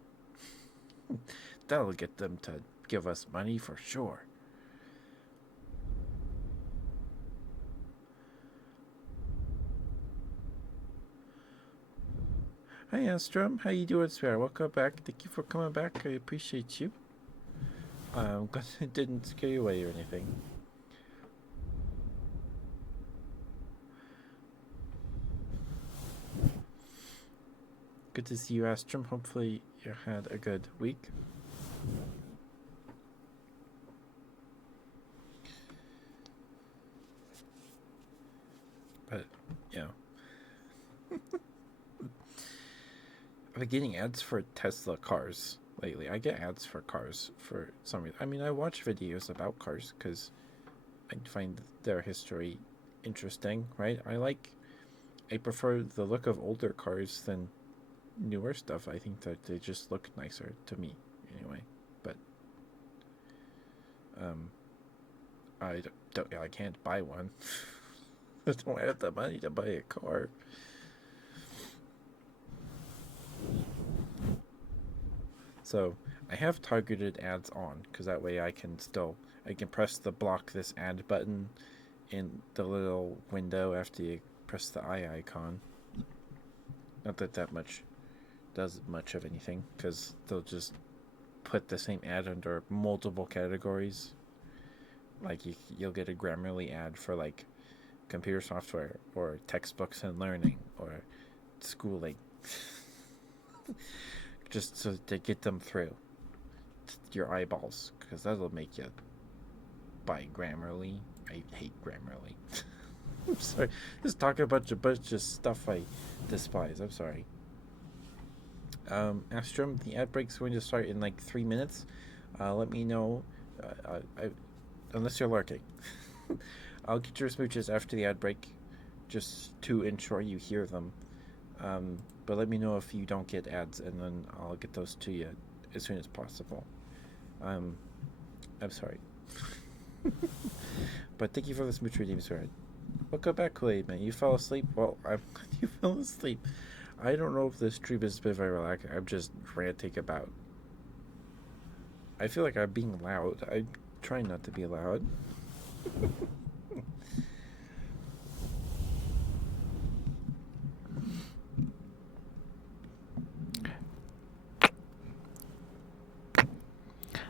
That'll get them to give us money for sure. Hi Astrom, how you doing, swear? Welcome back. Thank you for coming back. I appreciate you. I'm glad it didn't scare you away or anything. Good to see you, Astrom. Hopefully you had a good week. But, yeah. I've been getting ads for Tesla cars lately. I get ads for cars for some reason. I mean, I watch videos about cars because I find their history interesting, right? I prefer the look of older cars than newer stuff. I think that they just look nicer to me, anyway. But um, I can't buy one. I don't have the money to buy a car. So I have targeted ads on because that way I can press the block this ad button in the little window after you press the eye icon. Not that that much does much of anything because they'll just put the same ad under multiple categories. Like you'll get a Grammarly ad for like computer software or textbooks and learning or schooling. Just so to get them through your eyeballs, because that'll make you buy Grammarly. I hate Grammarly. I'm sorry. Just talking about a bunch of stuff I despise. I'm sorry. Astrom, the ad break's going to start in like 3 minutes. Let me know. Unless you're lurking. I'll get your smooches after the ad break, just to ensure you hear them. But let me know if you don't get ads, and then I'll get those to you as soon as possible. I'm sorry. But thank you for the smooch redeem, sir. Welcome back, Kool-Aid Man. You fell asleep? Well, I'm glad you fell asleep. I don't know if this stream has been very relaxing. I'm just ranting about. I feel like I'm being loud. I'm trying not to be loud.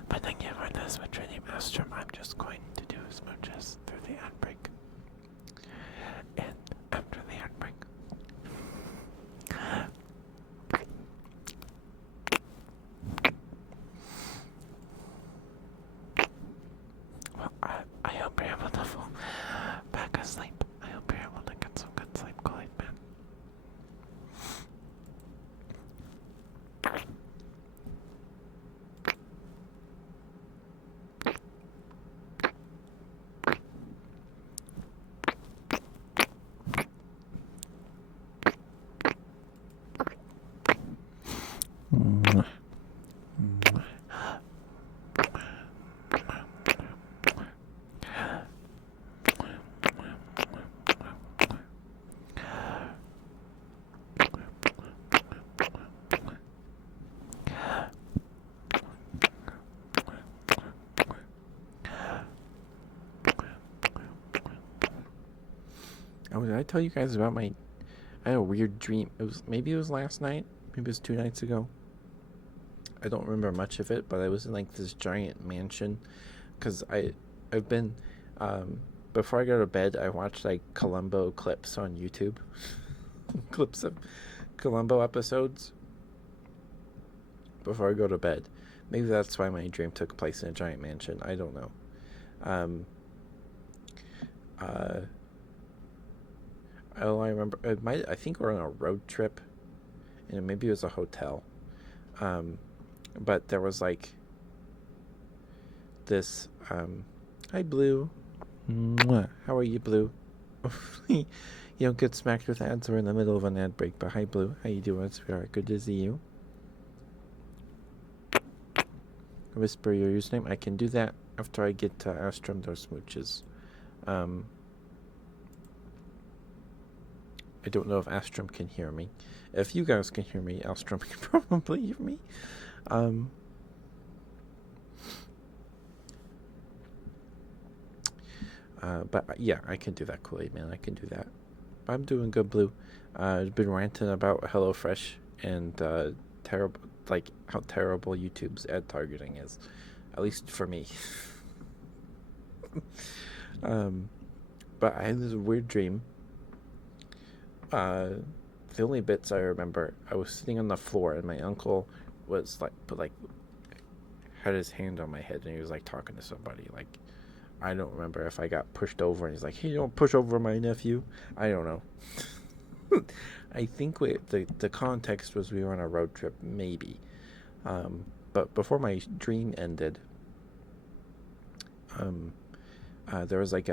But thank you for this, Matrinium Astrum. I'm just going to do smooches through the ad break. And after the ad break. Well, I hope you're able to fall back asleep. I hope you're able to get some good sleep, Kool-Aid Man. Oh, did I tell you guys about I had a weird dream. Maybe it was last night. Maybe it was 2 nights ago. I don't remember much of it, but I was in like this giant mansion because I've been before I go to bed. I watch like Columbo clips on YouTube, clips of Columbo episodes, before I go to bed. Maybe that's why my dream took place in a giant mansion. I don't know. Um, uh, I remember I think we're on a road trip, and maybe it was a hotel. Um, but there was like this. Hi, Blue. Mwah. How are you, Blue? You don't get smacked with ads. We're in the middle of an ad break. But hi, Blue. How you doing, sweetheart? Good to see you. Whisper your username. I can do that after I get to Astrum or Smooches. I don't know if Astrum can hear me. If you guys can hear me, Astrum can probably hear me. But yeah, I can do that, Kool-Aid Man. I can do that. I'm doing good, Blue. I've been ranting about HelloFresh and terrible, like how terrible YouTube's ad targeting is, at least for me. But I had this weird dream. The only bits I remember, I was sitting on the floor and my uncle was had his hand on my head and he was like talking to somebody. Like, I don't remember if I got pushed over and he's like, "Hey, don't push over my nephew." I don't know. I think the context was we were on a road trip, maybe. But before my dream ended, there was and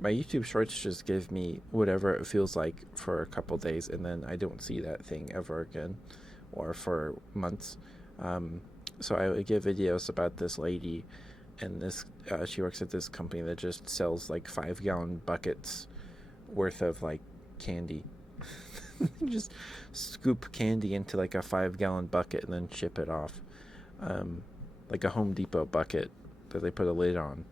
my YouTube Shorts just give me whatever it feels like for a couple days, and then I don't see that thing ever again, or for months. So I would give videos about this lady, and this she works at this company that just sells like 5-gallon buckets worth of like candy. Just scoop candy into like a 5-gallon bucket and then ship it off, like a Home Depot bucket that they put a lid on.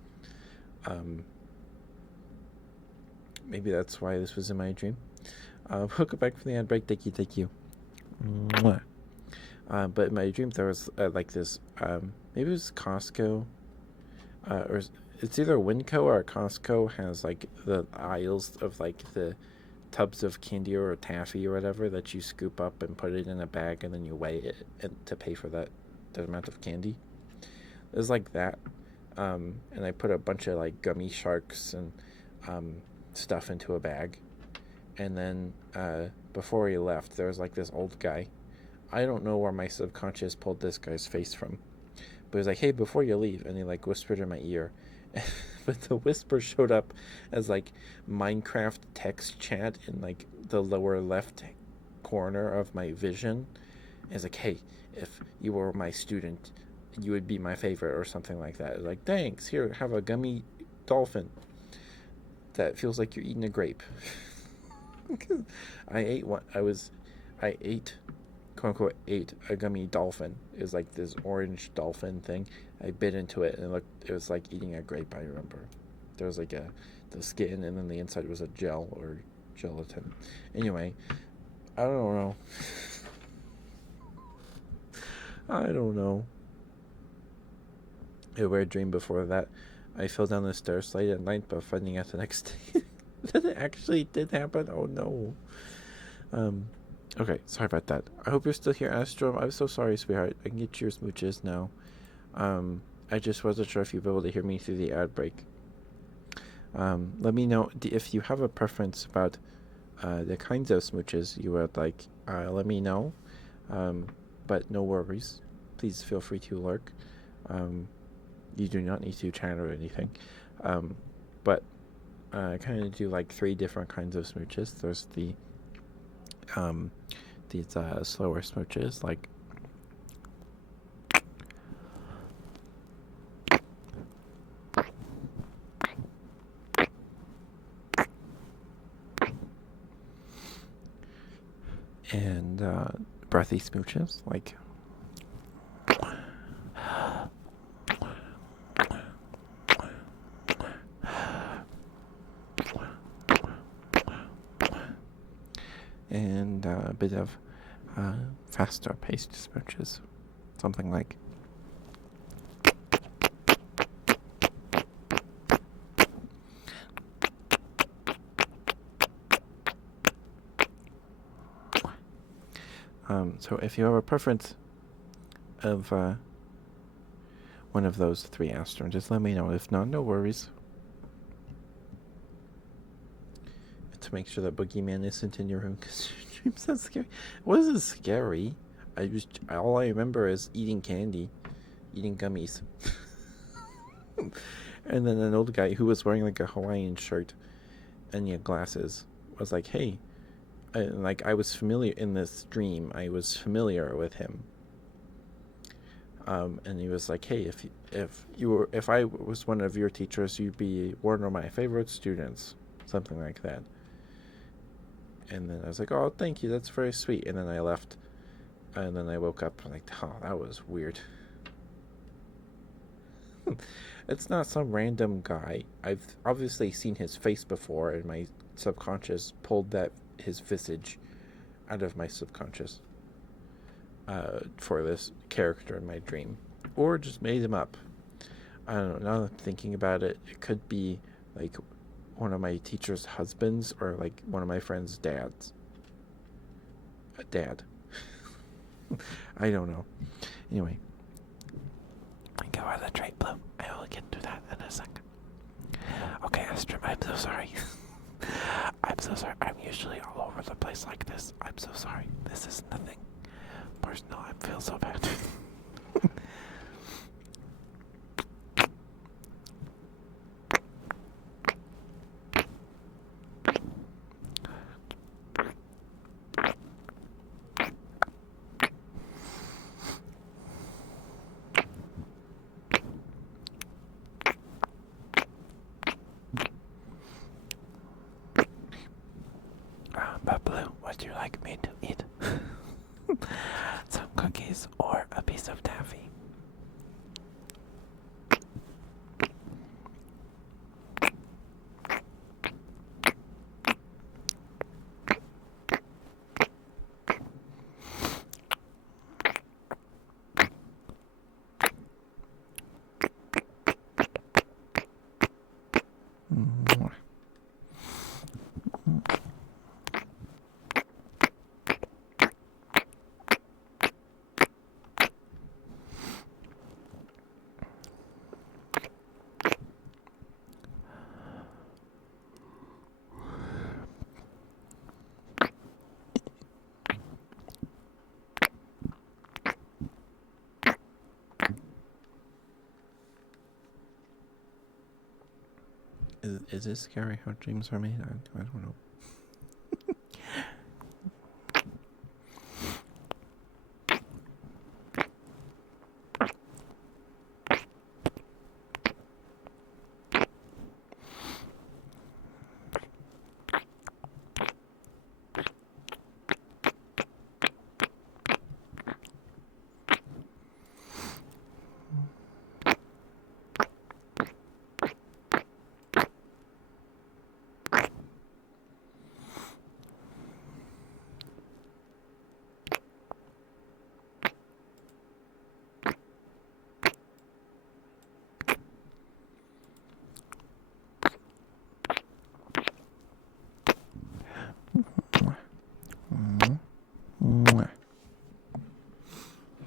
Maybe that's why this was in my dream. Hook it back from the ad break. Thank you. Mwah. But in my dream there was like this. Maybe it was Costco, or it's either Winco or Costco has like the aisles of like the tubs of candy or taffy or whatever that you scoop up and put it in a bag and then you weigh it to pay for that amount of candy. It was like that, and I put a bunch of like gummy sharks and stuff into a bag, and then before he left, there was like this old guy. I don't know where my subconscious pulled this guy's face from, but he was like, "Hey, before you leave," and he like whispered in my ear. But the whisper showed up as like Minecraft text chat in like the lower left corner of my vision. It's like, "Hey, if you were my student, you would be my favorite," or something like that. Like, "Thanks, here, have a gummy dolphin that feels like you're eating a grape." I ate one. I ate, quote unquote, ate a gummy dolphin. It was like this orange dolphin thing. I bit into it and it was like eating a grape. I remember there was like the skin and then the inside was a gel or gelatin. Anyway, I don't know. I don't know. A weird dream before that. I fell down the stairs late at night, but finding out the next day that it actually did happen. Oh no. Okay, sorry about that. I hope you're still here, Astro. I'm so sorry, sweetheart. I can get your smooches now. I just wasn't sure if you'd be able to hear me through the ad break. Let me know if you have a preference about the kinds of smooches you would like. Let me know. But no worries. Please feel free to lurk. You do not need to chat or anything. But I kind of do like 3 different kinds of smooches. There's these slower smooches, like and breathy smooches, like and a bit of faster paced smooches, something like So if you have a preference of one of those three Astron, just let me know. If not, no worries. To make sure that Boogeyman isn't in your room because your dream sounds scary. It wasn't scary. All I remember is eating candy, eating gummies. And then an old guy who was wearing like a Hawaiian shirt and he had glasses was like, "Hey," I was familiar in this dream. I was familiar with him, and he was like, "Hey, if I was one of your teachers, you'd be one of my favorite students," something like that. And then I was like, "Oh, thank you, that's very sweet." And then I left, and then I woke up and like, "Oh, that was weird." It's not some random guy. I've obviously seen his face before, and my subconscious pulled that his visage out of my subconscious for this character in my dream, or just made him up. I don't know. Now that I'm thinking about it, it could be like one of my teacher's husbands or like one of my friend's dads. A dad. I don't know. Anyway. Go out of the trade blue. I will get to that in a second. Okay, Astrid, I'm so sorry. I'm so sorry. I'm usually all over the place like this. I'm so sorry. This is nothing personal. I feel so bad. But Blue, would you like me to eat some cookies or a piece of taffy? Is it scary how dreams are made? I don't know.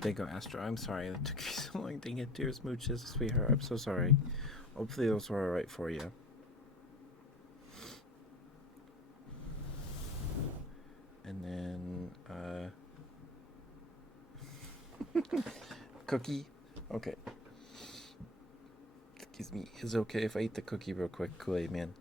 There you go, Astro. I'm sorry it took you so long to get to your smooches, sweetheart. I'm so sorry. Hopefully those were alright for you. And then, cookie? Okay. Excuse me. Is it okay if I eat the cookie real quick, Kool-Aid man?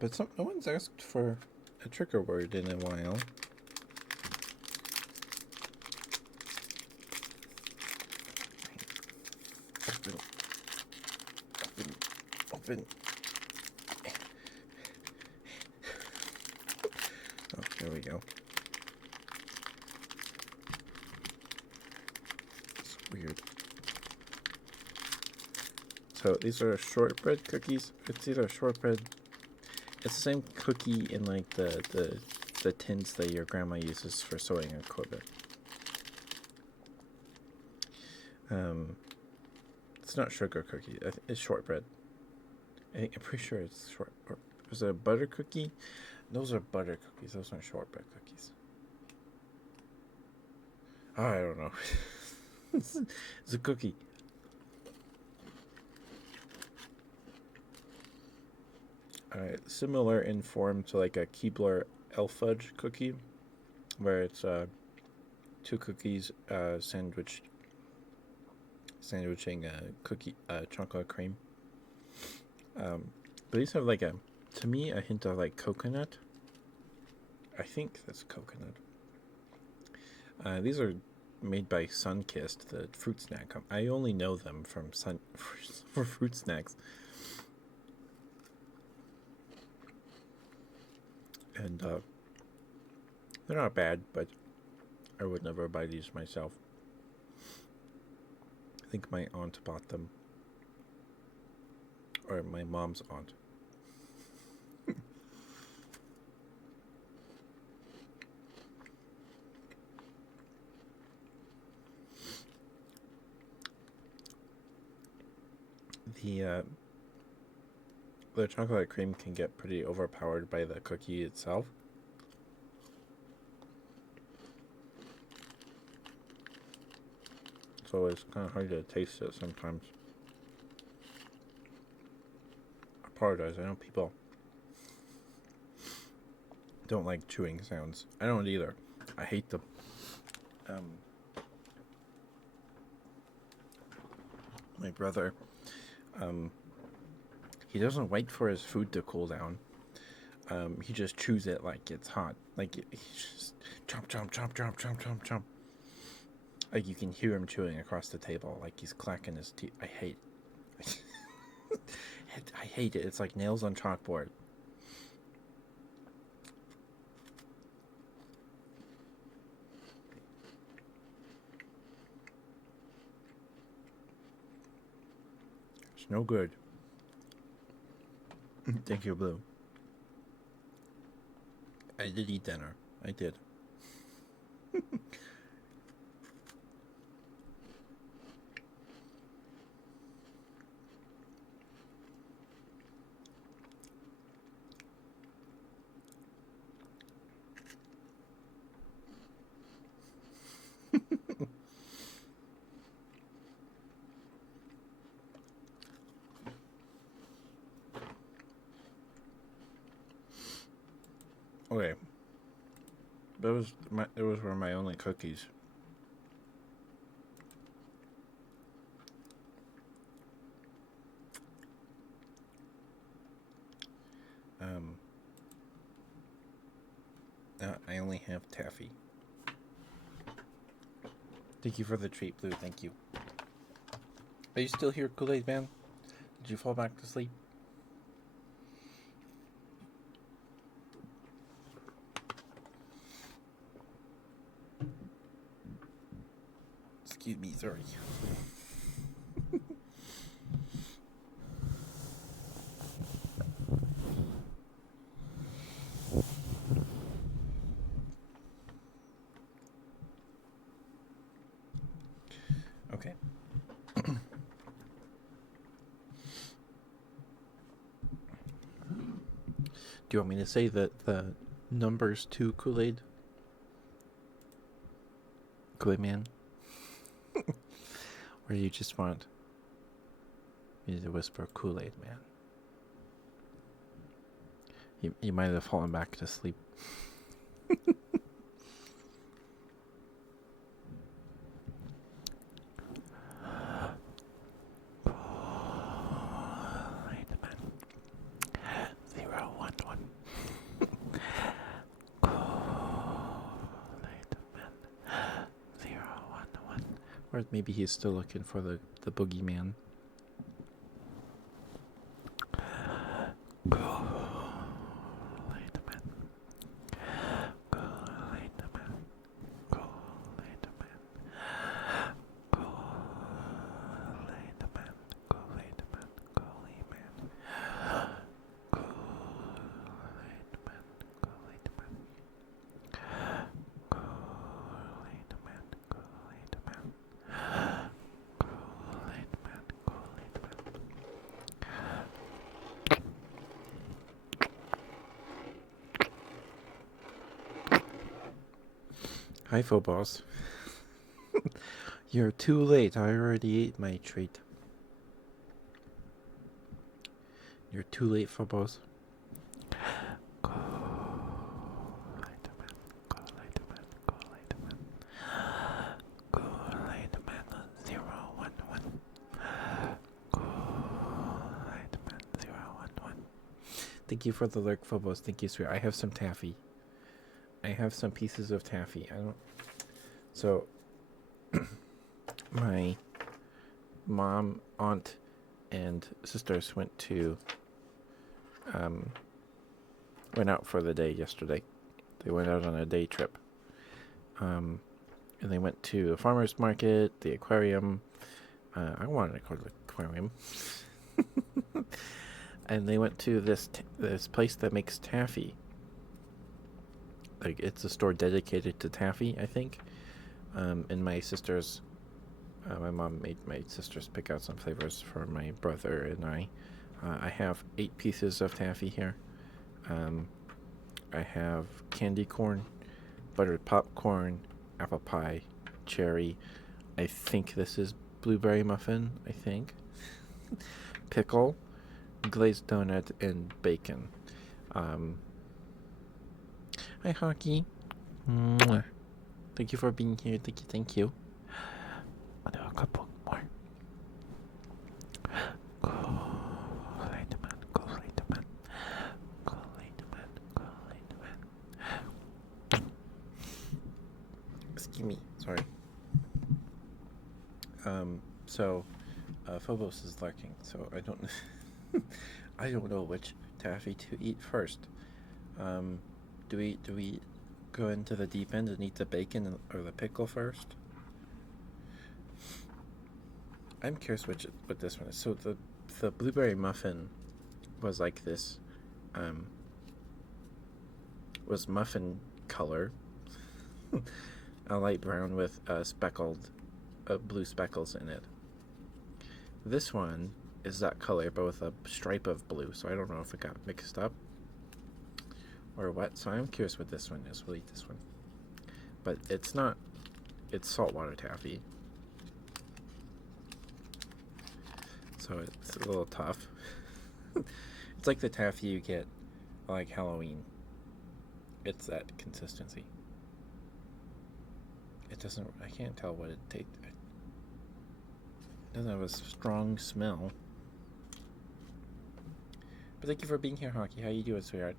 But no one's asked for a trigger word in a while. Open. Oh, there we go. It's weird. So these are shortbread cookies. It's either shortbread. It's the same cookie in like the tins that your grandma uses for sewing equipment. Um, it's not sugar cookie. It's shortbread. I'm pretty sure it's short. Or is it a butter cookie? Those are butter cookies. Those aren't shortbread cookies. Oh, I don't know. It's a cookie. Similar in form to like a Keebler elf fudge cookie, where it's two cookies sandwiching cookie chocolate cream. But these have like to me, a hint of like coconut. I think that's coconut. These are made by Sunkist, the fruit snack. I only know them from for fruit snacks. And they're not bad, but I would never buy these myself. I think my aunt bought them, or my mom's aunt. The the chocolate cream can get pretty overpowered by the cookie itself. So it's kind of hard to taste it sometimes. I apologize. I know people don't like chewing sounds. I don't either. I hate them. My brother, he doesn't wait for his food to cool down. He just chews it like it's hot. Like he just chomp, chomp, chomp, chomp, chomp, chomp, chomp. Like you can hear him chewing across the table, like he's clacking his teeth. I hate. I hate it. It's like nails on chalkboard. It's no good. Thank you, Blue. I did eat dinner. I did. Okay, those were my only cookies. Um, I only have taffy. Thank you for the treat, Blue. Thank you. Are you still here, Kool-Aid Man? Did you fall back to sleep? Excuse me, sorry. Okay. Do you want me to say that the numbers to Kool-Aid? Kool-Aid Man? Or you just want me to whisper Kool-Aid Man? You might have fallen back to sleep. Or maybe he's still looking for the boogeyman. Hi, Phobos. You're too late. I already ate my treat. You're too late, Phobos. Go Lighterman, go Lighterman, go Lighterman. Go Lighterman 011. Go Lighterman 011. Thank you for the lurk, Phobos. Thank you, sweetheart. I have some taffy. I have some pieces of taffy. I don't. So, my mom, aunt, and sisters went out for the day yesterday. They went out on a day trip. And they went to the farmer's market, the aquarium. I wanted to go to the aquarium. And they went to this place that makes taffy. Like, it's a store dedicated to taffy, I think. And my sisters, my mom made my sisters pick out some flavors for my brother and I. I have 8 pieces of taffy here. I have candy corn, buttered popcorn, apple pie, cherry. I think this is blueberry muffin, I think. Pickle, glazed donut, and bacon. Hi, Hockey. Mwah. Thank you for being here. Thank you. I'll do a couple more. Go Lighterman, go Lighterman. Go Lighterman, go Lighterman. Excuse me. Sorry. So, Phobos is lurking, so I don't I don't know which taffy to eat first. Do we go into the deep end and eat the bacon or the pickle first? I'm curious what this one is. So the blueberry muffin was like this, was muffin color, a light brown with speckled, blue speckles in it. This one is that color, but with a stripe of blue. So I don't know if it got mixed up or what. So I'm curious what this one is. We'll eat this one, but it's not. It's saltwater taffy, so it's a little tough. It's like the taffy you get like Halloween. It's that consistency. It doesn't. I can't tell what it tastes. It doesn't have a strong smell. But thank you for being here, Hockey. How you doing, sweetheart?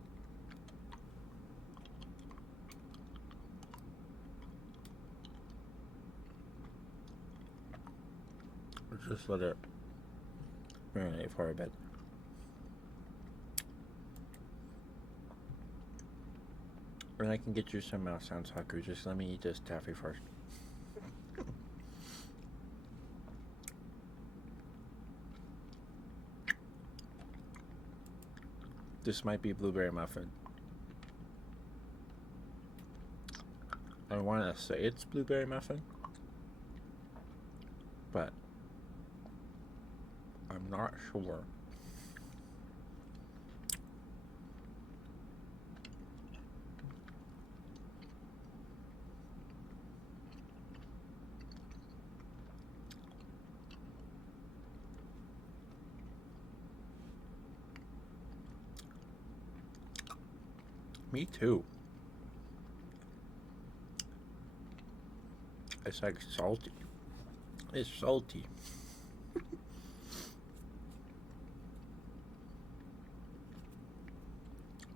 Let's just let it marinate for a bit. And I can get you some mouth sounds, Haku. Just let me eat this taffy first. This might be blueberry muffin. I want to say it's blueberry muffin, but I'm not sure. Me too. It's like salty. It's salty.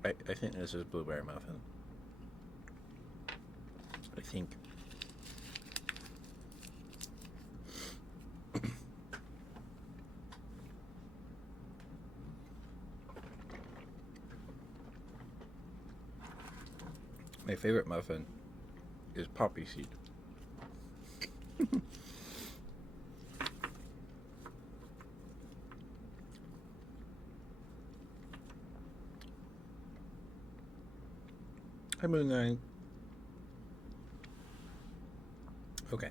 I think this is blueberry muffin. I think. My favorite muffin is poppy seed. Hi, Moon Nine. Okay.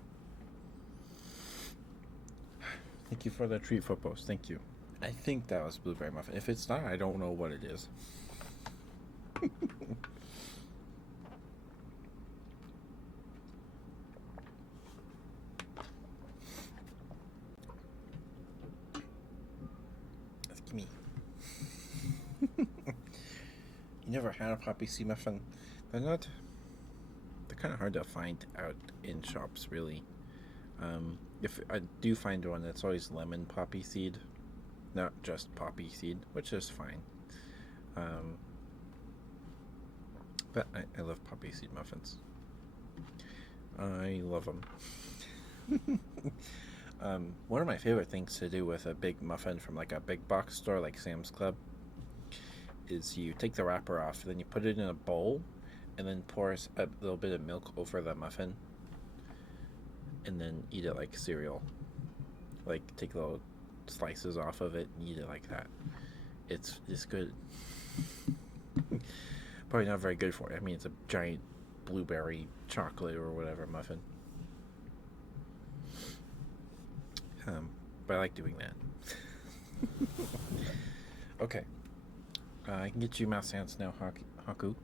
Thank you for the treat for post. Thank you. I think that was blueberry muffin. If it's not, I don't know what it is. never had a poppy seed muffin. They're not. They're kind of hard to find out in shops, really. If I do find one, it's always lemon poppy seed, not just poppy seed, which is fine. Um, but I love poppy seed muffins. I love them. One of my favorite things to do with a big muffin from like a big box store like Sam's Club is you take the wrapper off, then you put it in a bowl, and then pour a little bit of milk over the muffin, and then eat it like cereal. Like take little slices off of it and eat it like that. It's good. Probably not very good for you. I mean, it's a giant blueberry chocolate or whatever muffin. But I like doing that. Okay. I can get you mouth sounds now, Haku.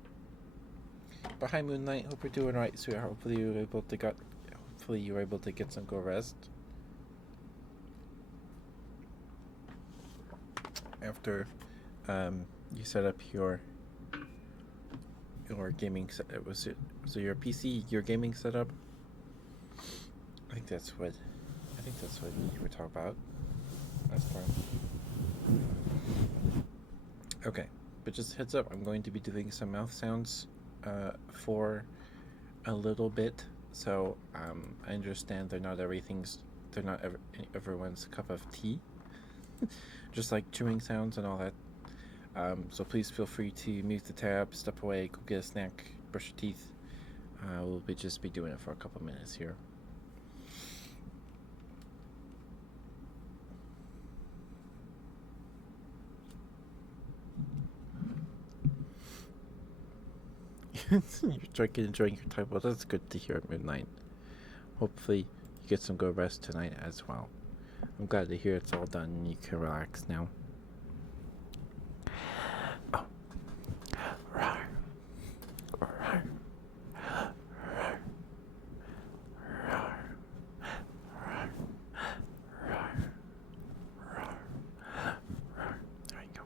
But hi, Moonlight. Hope you're doing right, sweetheart. Hopefully you were able to get some good rest. After you set up your gaming set, so your PC, your gaming setup. I think that's what you were talking about last time. Okay, but just heads up, I'm going to be doing some mouth sounds for a little bit. So I understand they're not everyone's cup of tea. Just like chewing sounds and all that. So please feel free to mute the tab, step away, go get a snack, brush your teeth. We'll just be doing it for a couple minutes here. You're enjoying your time. Well, that's good to hear at midnight. Hopefully you get some good rest tonight as well. I'm glad to hear it's all done and you can relax now. Oh. Rawr. Rawr. Rawr. Rawr. Rawr. Rawr. Rawr. There you go.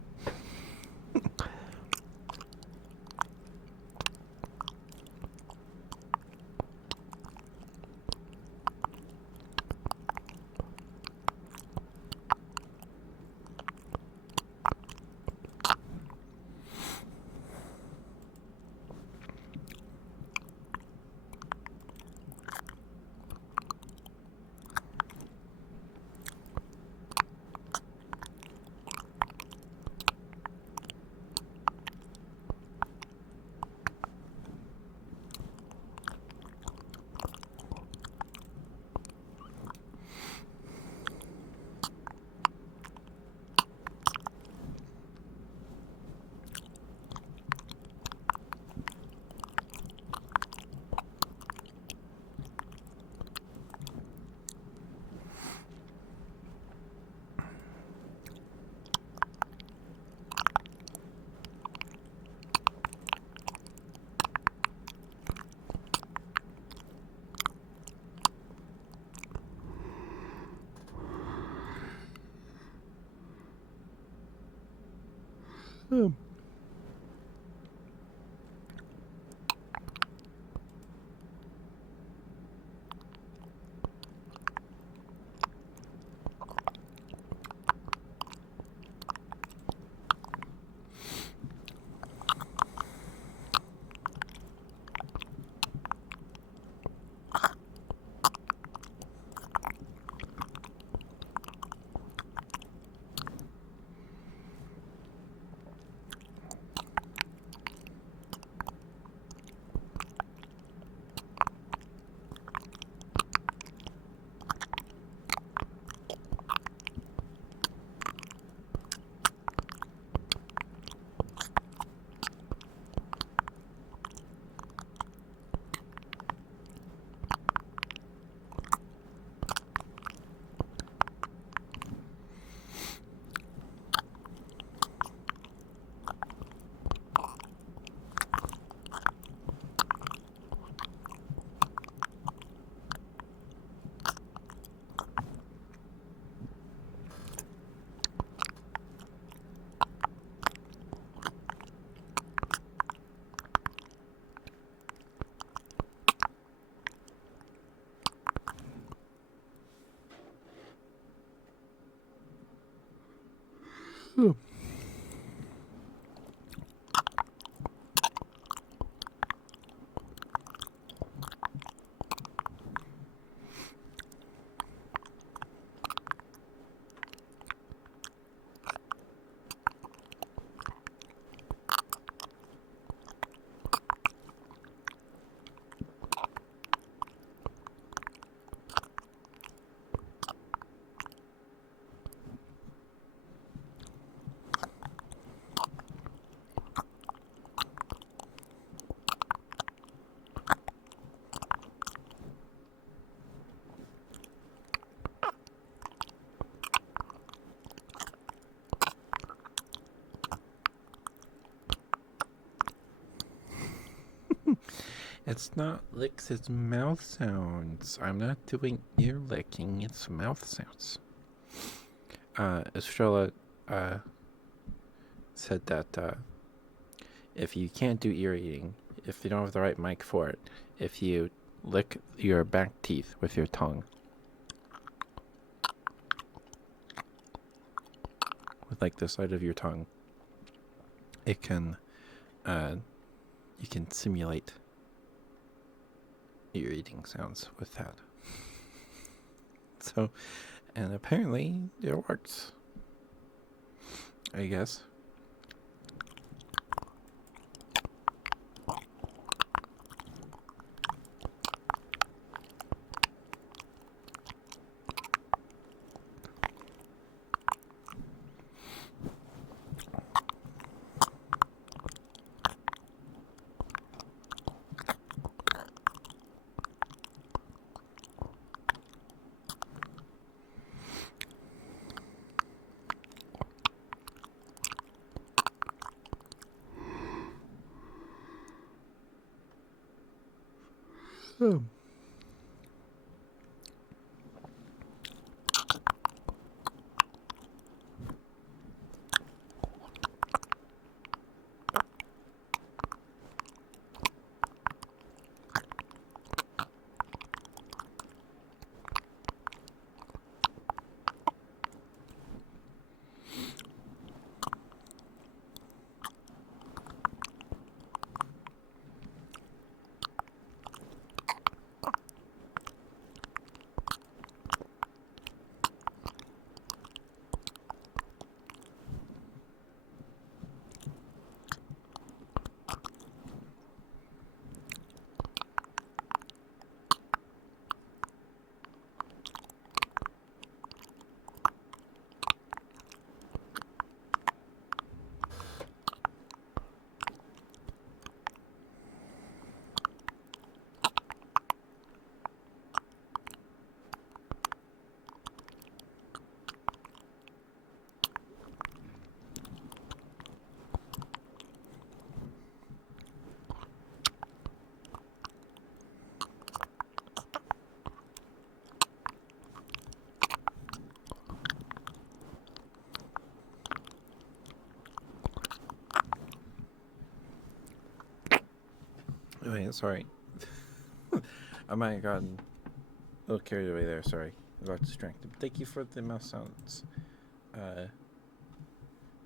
It's not licks, it's mouth sounds. I'm not doing ear licking, it's mouth sounds. Estrella said that if you can't do ear eating, if you don't have the right mic for it, if you lick your back teeth with your tongue, with like the side of your tongue, it can, you can simulate ear eating sounds with that. So, and apparently it works, I guess. Oh. Wait, sorry. I might have gotten a little carried away there. Sorry, I got distracted. Thank you for the mouse sounds.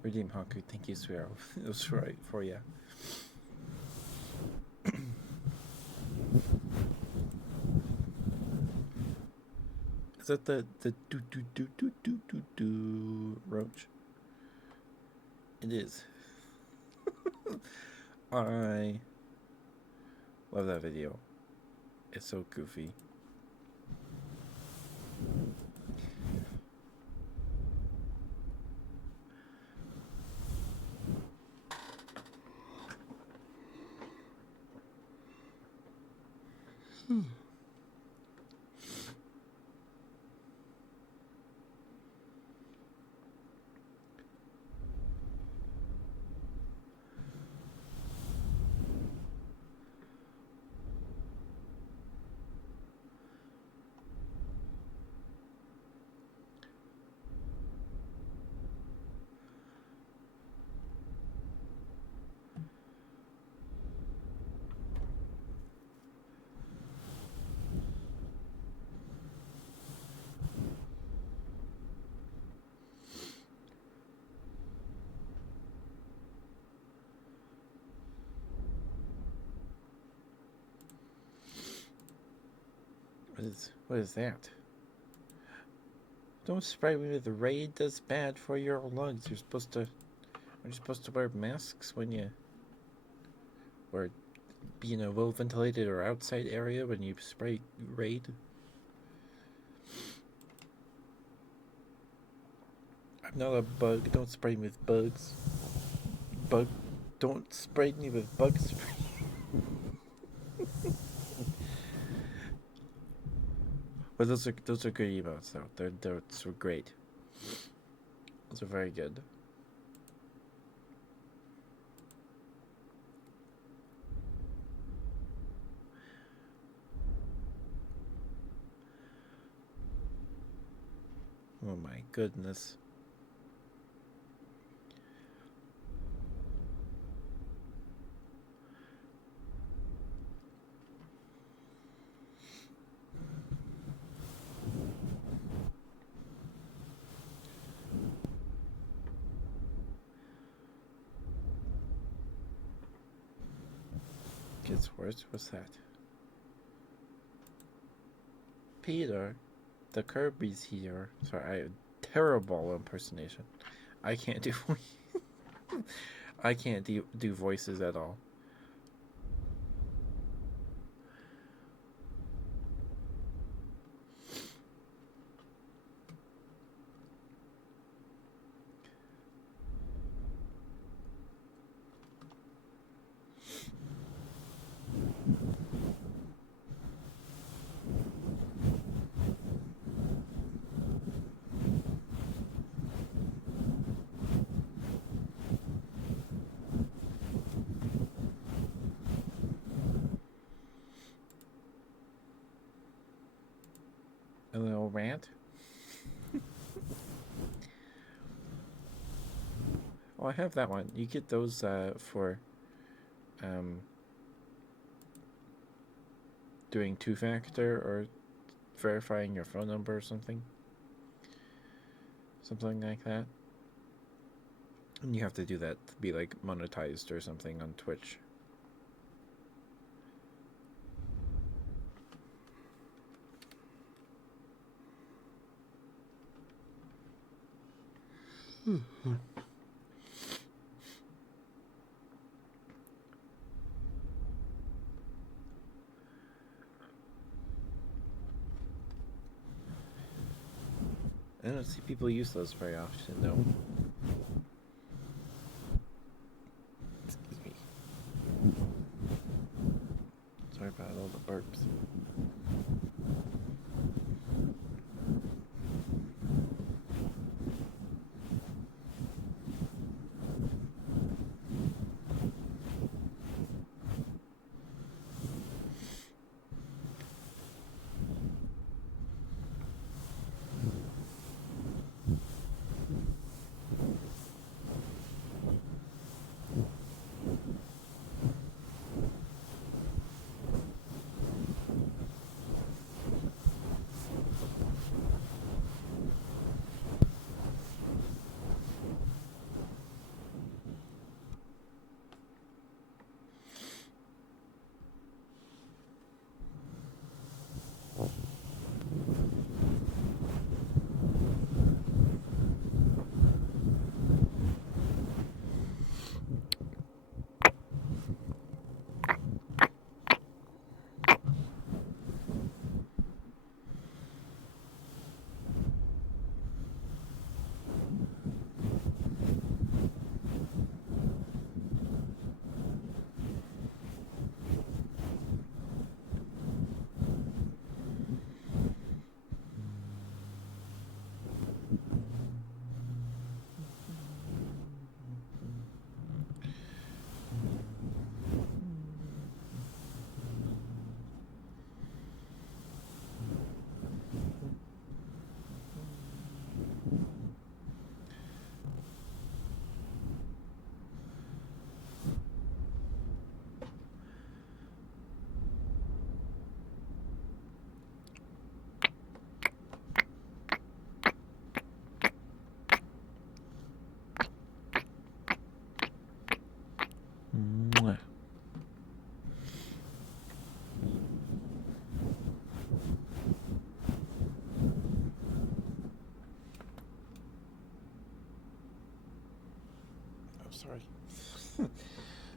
Redeem Haku, thank you, Swear. It was right for you. Is that the do do do do do do do roach? It is. I love that video. It's so goofy. What is that? Don't spray me with Raid. That's bad for your lungs. Aren't you supposed to wear masks when you or be in a well ventilated or outside area when you spray Raid? I'm not a bug. Don't spray me with bugs. Bug. Don't spray me with bug spray. But those are good emotes though. They're so great. Those are very good. Oh my goodness. Gets worse. What's that? Peter, the Kirby's here. Sorry, terrible impersonation. I can't do. I can't do voices at all. A little rant. Oh, I have that one. You get those for um, doing two-factor or verifying your phone number or something. Something like that. And you have to do that to be like monetized or something on Twitch. I don't see people use those very often, though. Excuse me. Sorry about all the burps.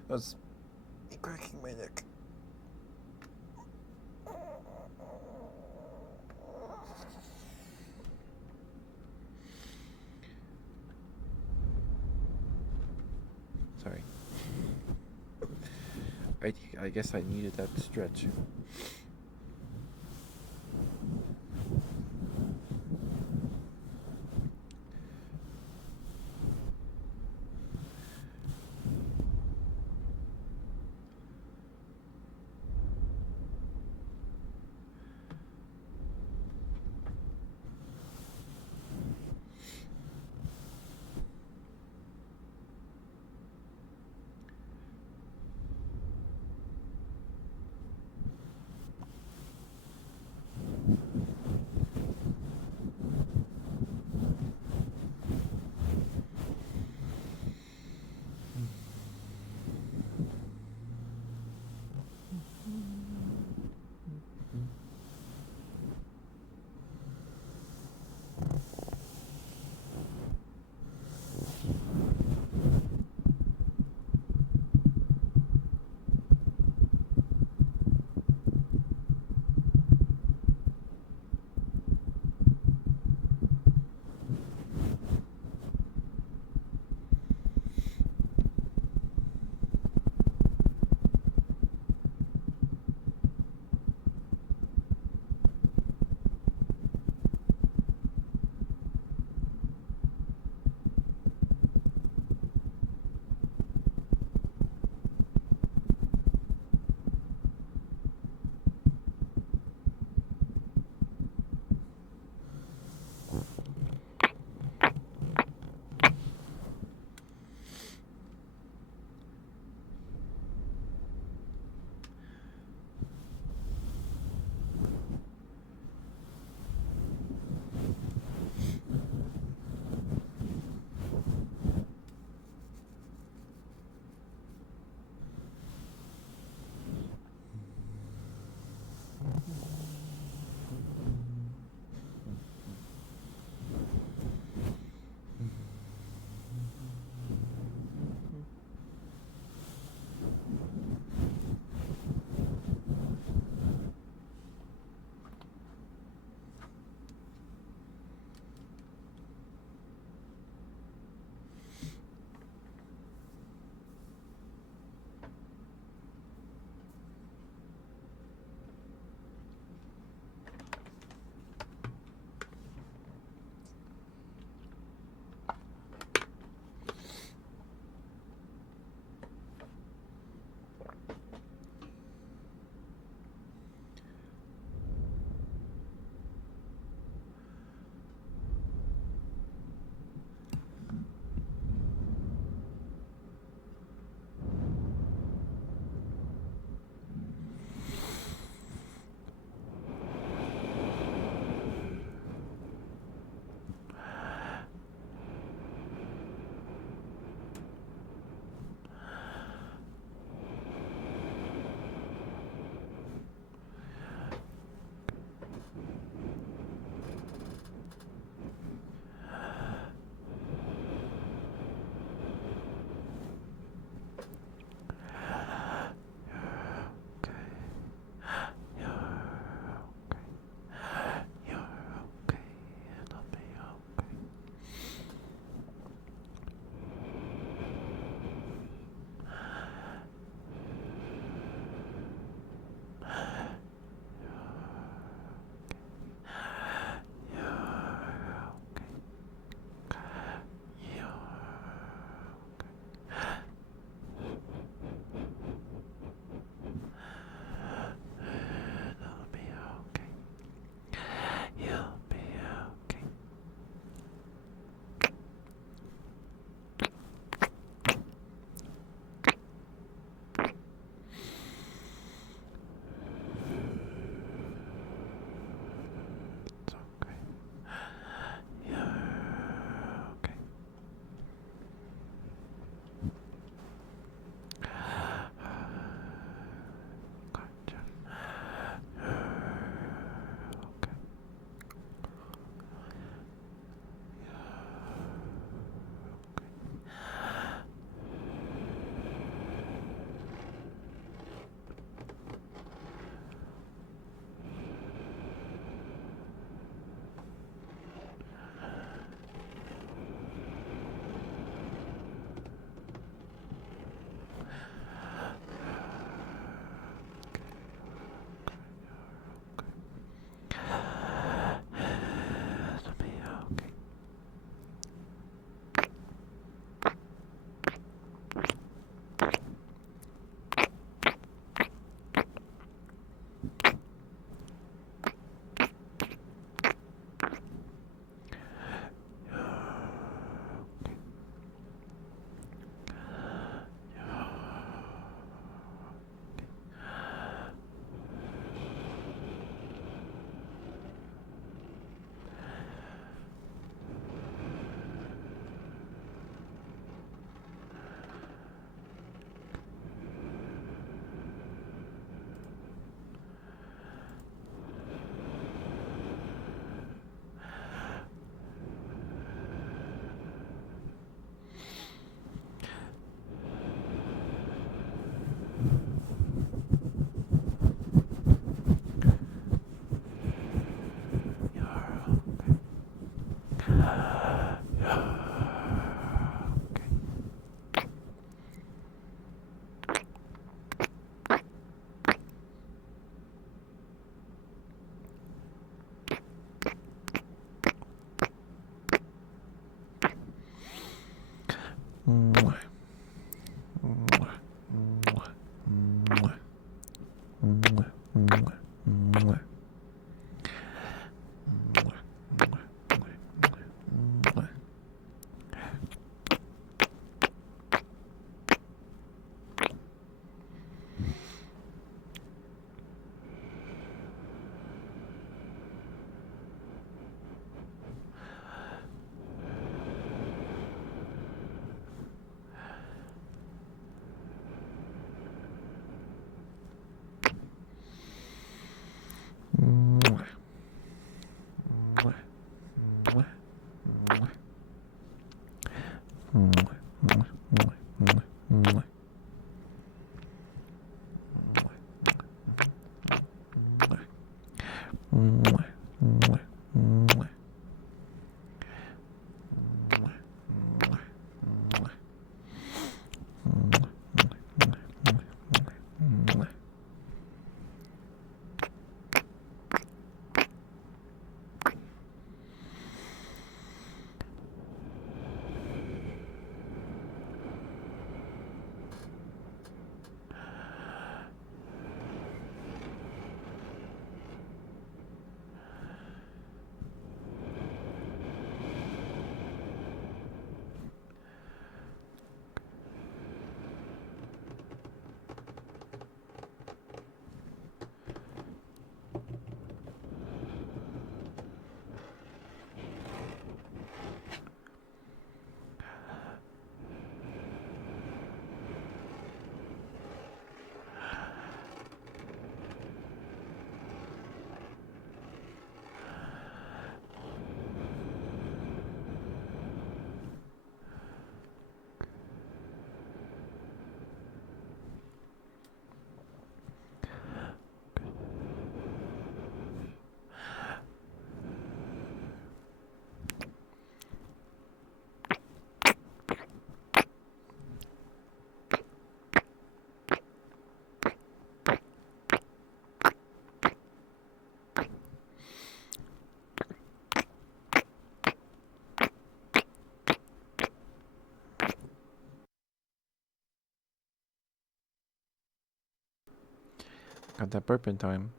That's me cracking my neck. Sorry. I guess I needed that stretch. Mwah. Mwah. Mwah. Mwah. Mwah. Mwah. Mwah. Got that burp in time.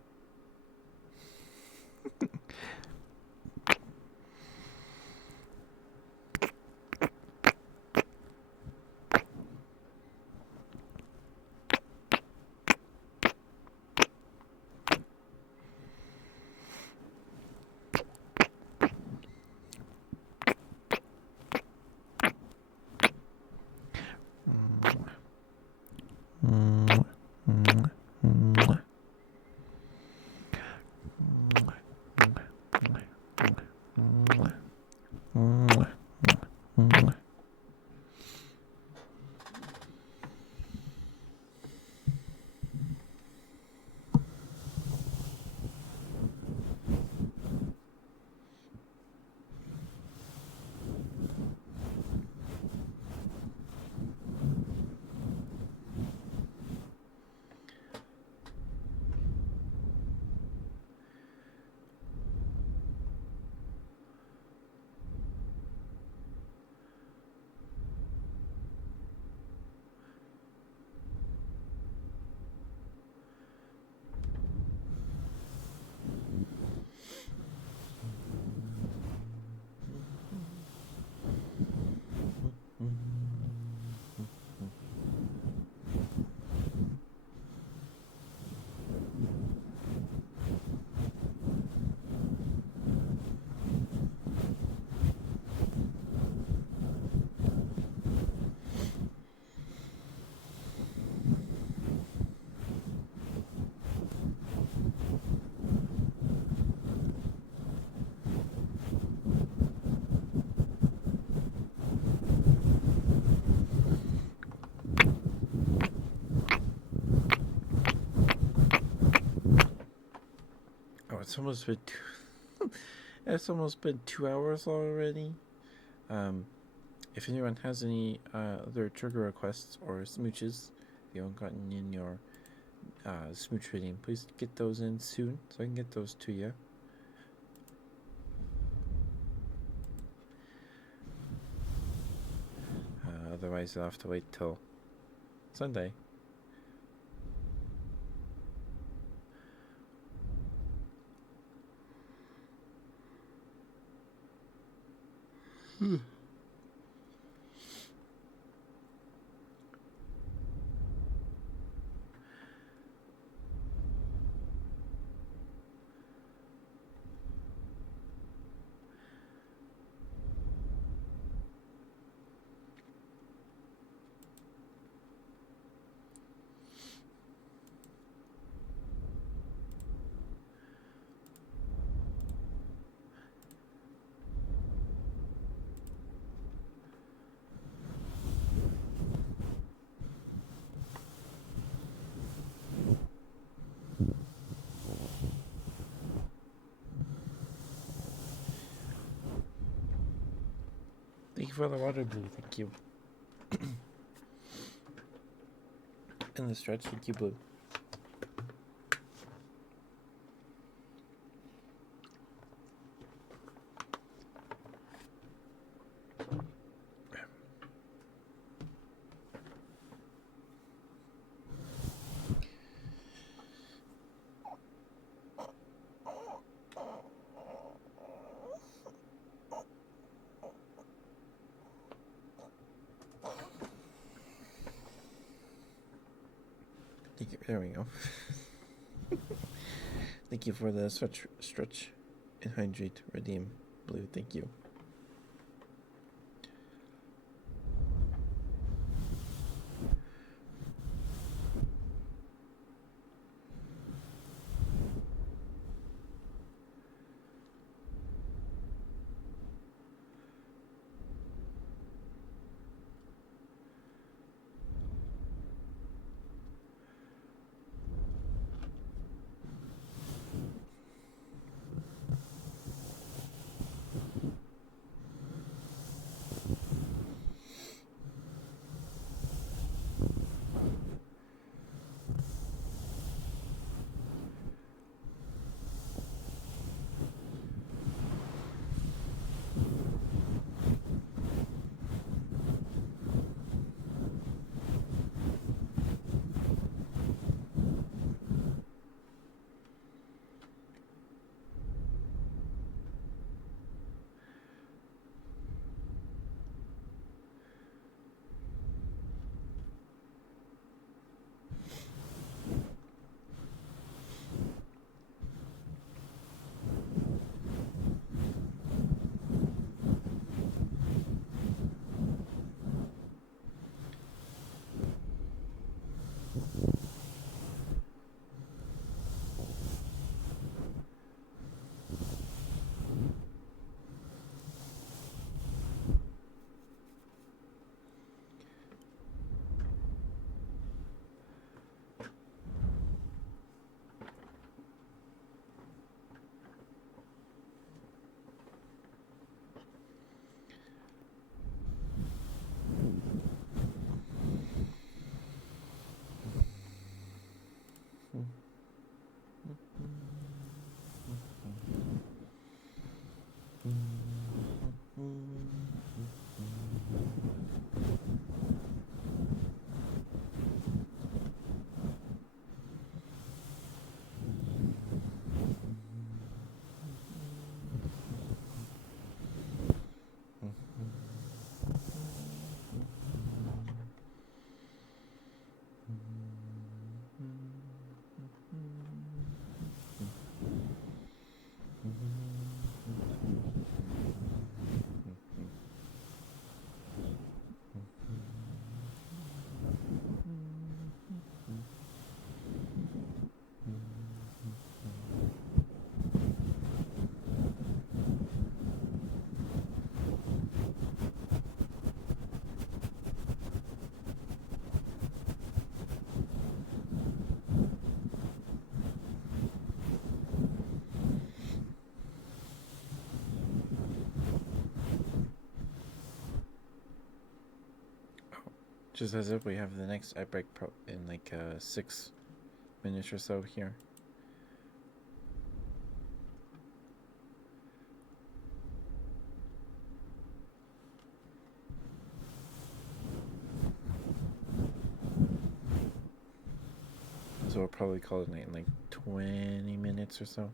It's almost been it's almost been 2 hours already. If anyone has any other trigger requests or smooches you haven't gotten in your smooch reading, please get those in soon so I can get those to you. Otherwise, you'll have to wait till Sunday. Thank you for the water, Blue. Thank you. And the stretch. Thank you, Blue. Thank you. There we go. Thank you for the stretch, and hydrate, redeem, Blue. Thank you. Just as if we have the next outbreak in like 6 minutes or so here. we'll probably call it a night in like 20 minutes or so.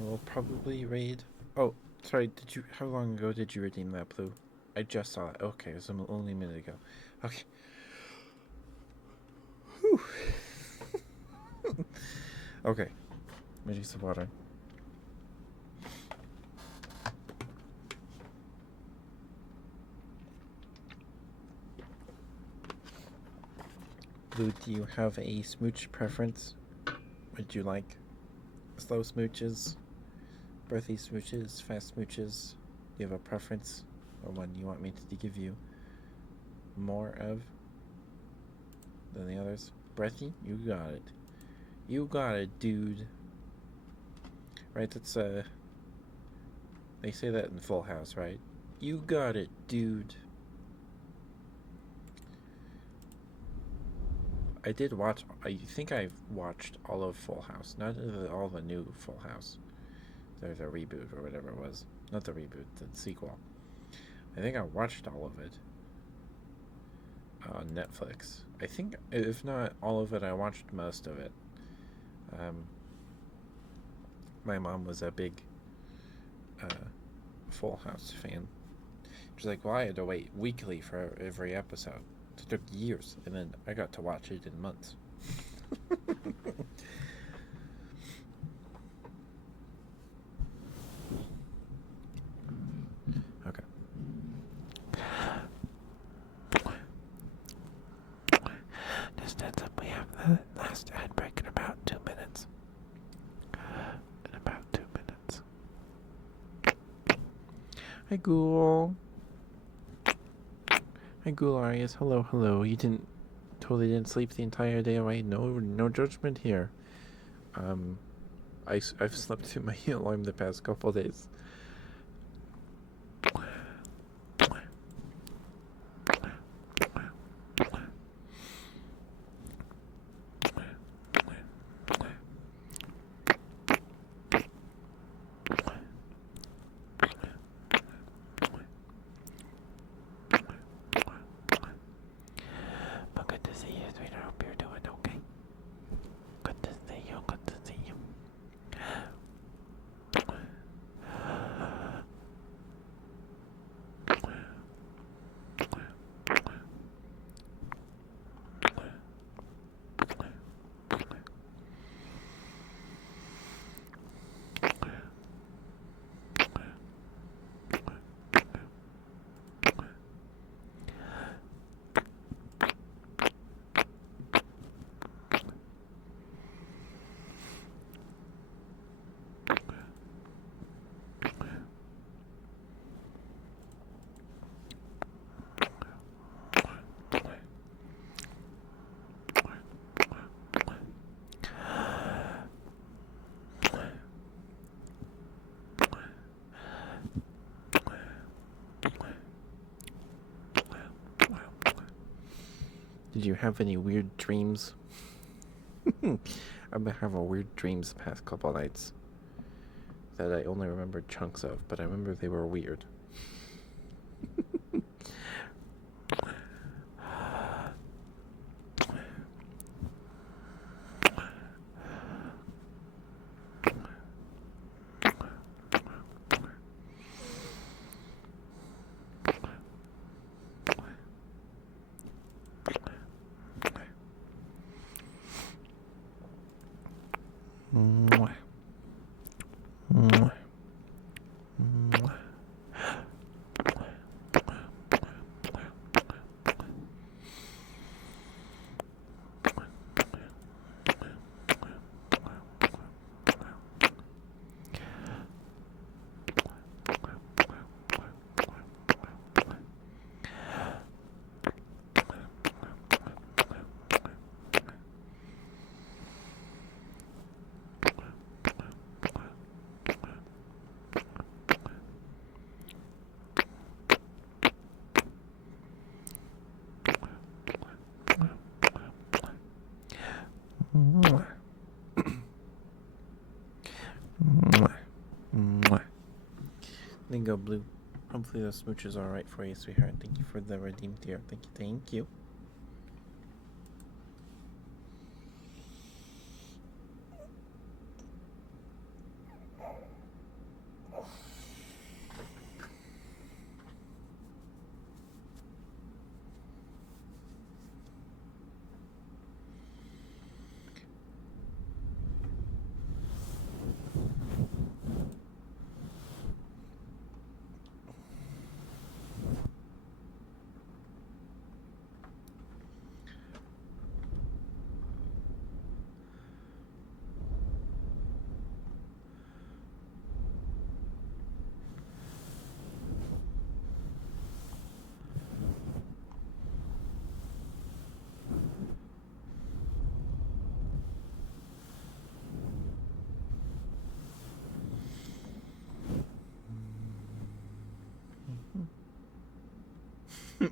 We'll probably raid. Oh, sorry. Did you? How long ago did you redeem that blue? I just saw it. Okay, it was only a minute ago. Okay. Whew. Okay. Let me drink some water. Blue, do you have a smooch preference? Would you like slow smooches, breathy smooches, fast smooches? Do you have a preference or one you want me to give you more of than the others? Breathy? You got it. You got it, dude. Right, that's they say that in Full House, right? You got it, dude. I did watch. I think I've watched all of Full House, not all the new Full House. There's a reboot or whatever it was. Not the reboot, the sequel. I think I watched all of it on Netflix. I think, if not all of it, I watched most of it. My mom was a big Full House fan. She's like, well, I had to wait weekly for every episode. It took years, and then I got to watch it in months. Okay. Just heads up, we have the last ad break in about 2 minutes. In about 2 minutes. Hi, Ghoul. Hi, Ghoul Arias. Hello, hello. You totally didn't sleep the entire day away. No judgment here. I've slept through my alarm the past couple days. But good to see you, sweetheart. Hope you're doing okay. Good to see you. Good to see you. Did you have any weird dreams? I've been having weird dreams the past couple nights that I only remember chunks of, but I remember they were weird. Lingo Blue. Hopefully the smooch is alright for you, sweetheart. Thank you for the redeemed tier. Thank you, thank you.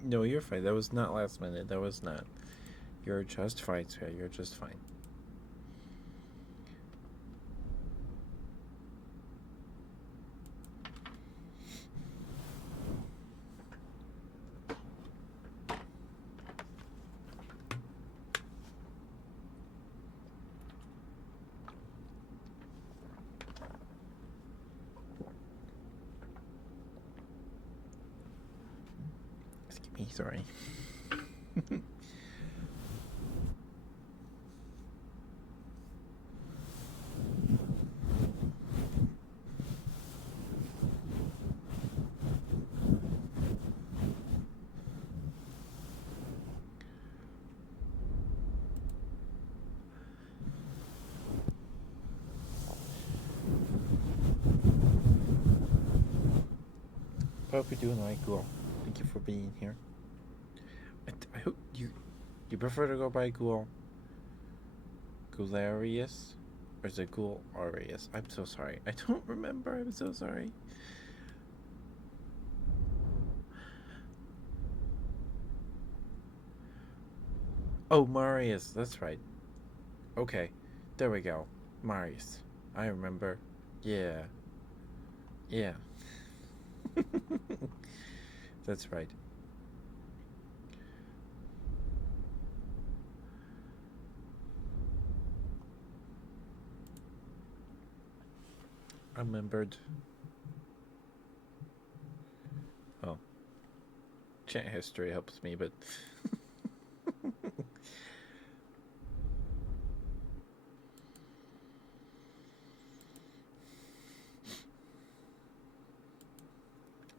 No, you're fine. That was not last minute. That was not. You're just fine, sweetheart. You're just fine. Excuse me, sorry. I hope you're doing alright, Ghoul. Thank you for being here. I hope you prefer to go by Ghoul Ghoularius? Or is it Ghoul Arius? I'm so sorry. I don't remember. I'm so sorry. Oh, Marius. That's right. Okay. There we go. Marius. I remember. Yeah. Yeah. That's right. I remembered. Oh, chat history helps me, but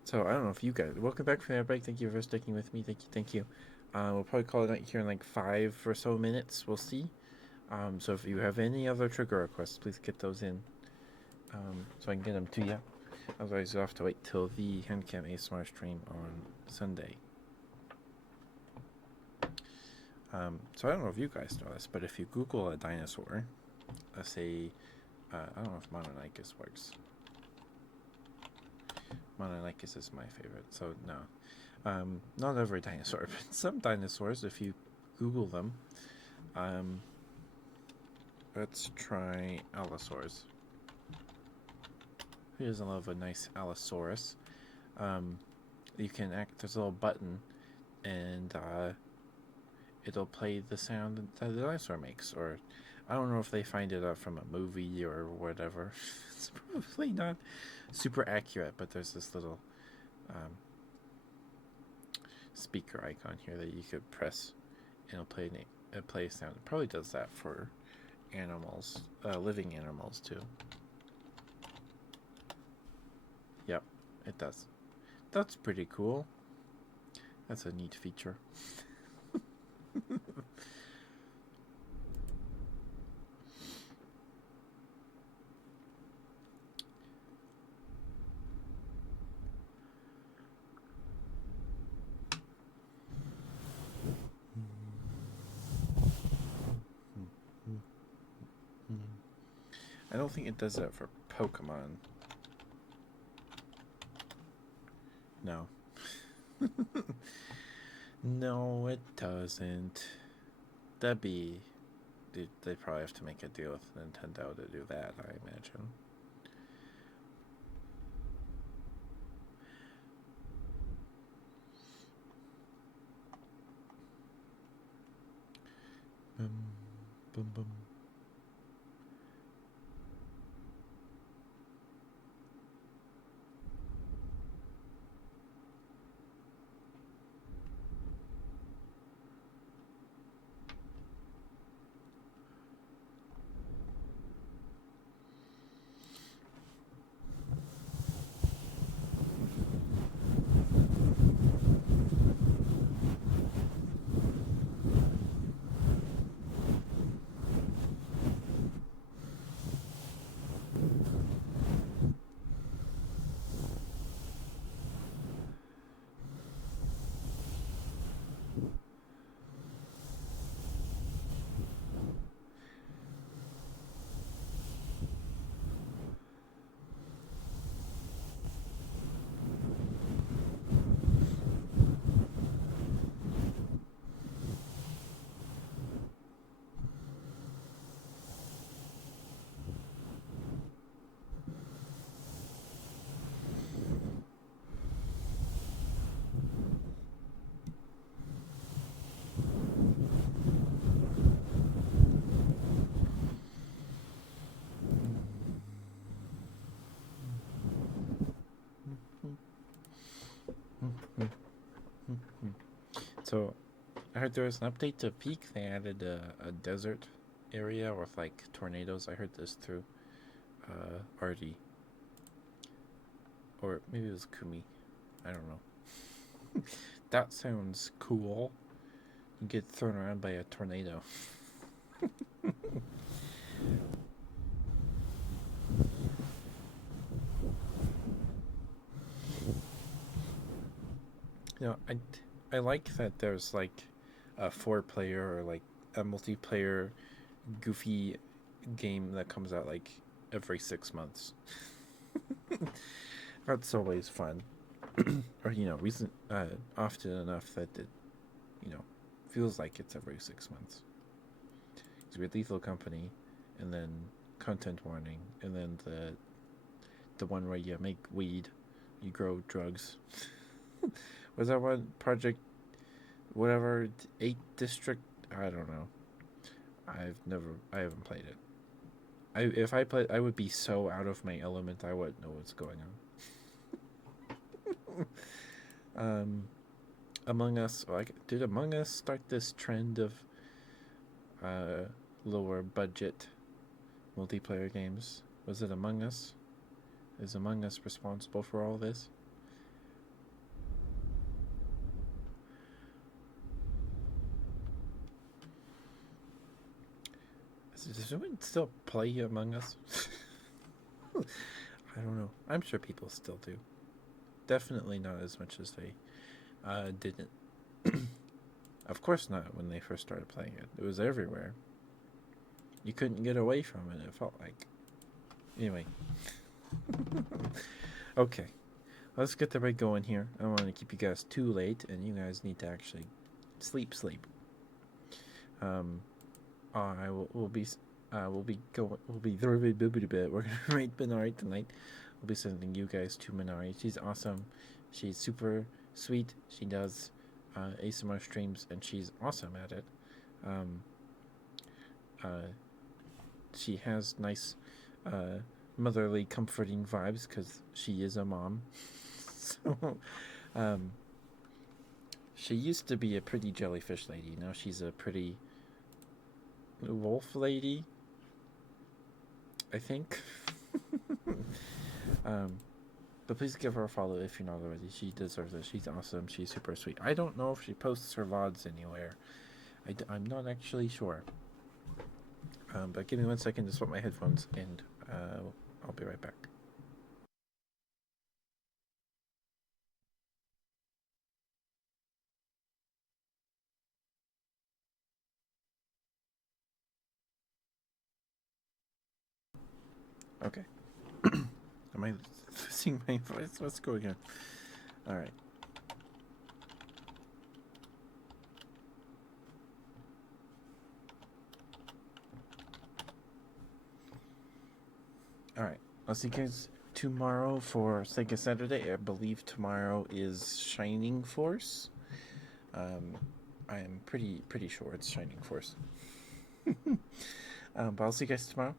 so I don't know if you guys. Welcome back from that break. Thank you for sticking with me. Thank you. Thank you. We'll probably call it night here in like 5 or so minutes. We'll see. So if you have any other trigger requests, please get those in. So I can get them to you. Otherwise, you'll have to wait till the Handcam ASMR stream on Sunday. So I don't know if you guys know this, but if you Google a dinosaur, let's say, I don't know if Mononychus works. Mononychus is my favorite, so no. Not every dinosaur, but some dinosaurs, if you Google them. Um, let's try Allosaurus. Who doesn't love a nice Allosaurus? Um, you can act. There's a little button, and it'll play the sound that the dinosaur makes. Or I don't know if they find it from a movie or whatever. It's probably not super accurate, but there's this little um, speaker icon here that you could press, and it'll play a sound. It probably does that for animals, living animals too. Yep, it does. That's pretty cool. That's a neat feature. I don't think it does that for Pokemon. No. No, it doesn't. That'd be. They probably have to make a deal with Nintendo to do that, I imagine. Bum, bum, bum. So, I heard there was an update to Peak. They added a desert area with like tornadoes. I heard this through Artie. Or maybe it was Kumi. I don't know. That sounds cool. You get thrown around by a tornado. You know, I like that there's like a 4 player or like a multiplayer goofy game that comes out like every 6 months. That's always fun. Or recent often enough that it you know feels like it's every 6 months. Because we had Lethal Company, and then Content Warning, and then the one where you make weed, you grow drugs. Was that one Project whatever 8 District? I don't know. I haven't played it. If I played, I would be so out of my element. I wouldn't know what's going on. Among Us, like, did Among Us start this trend of lower budget multiplayer games? Was it Among Us? Is Among Us responsible for all this? Does anyone still play Among Us? I don't know. I'm sure people still do. Definitely not as much as they didn't. Of course not when they first started playing it. It was everywhere. You couldn't get away from it, it felt like. Anyway. Okay. Let's get the right going here. I don't want to keep you guys too late, and you guys need to actually sleep. Um, I will be we'll be very bit. We're gonna rate Minari tonight. We'll be sending you guys to Minari. She's awesome. She's super sweet. She does ASMR streams and she's awesome at it. Um, uh, she has nice motherly, comforting vibes because she is a mom. So, um, she used to be a pretty jellyfish lady. Now she's a pretty wolf lady, I think. um, but please give her a follow if you're not already. She deserves it. She's awesome. She's super sweet. I don't know if she posts her VODs anywhere. I'm not actually sure. But give me 1 second to swap my headphones and I'll be right back. Okay. Am I losing my voice? What's going on? All right. All right. I'll see you guys tomorrow for Sega Saturday. I believe tomorrow is Shining Force. Um, I am pretty sure it's Shining Force. But I'll see you guys tomorrow.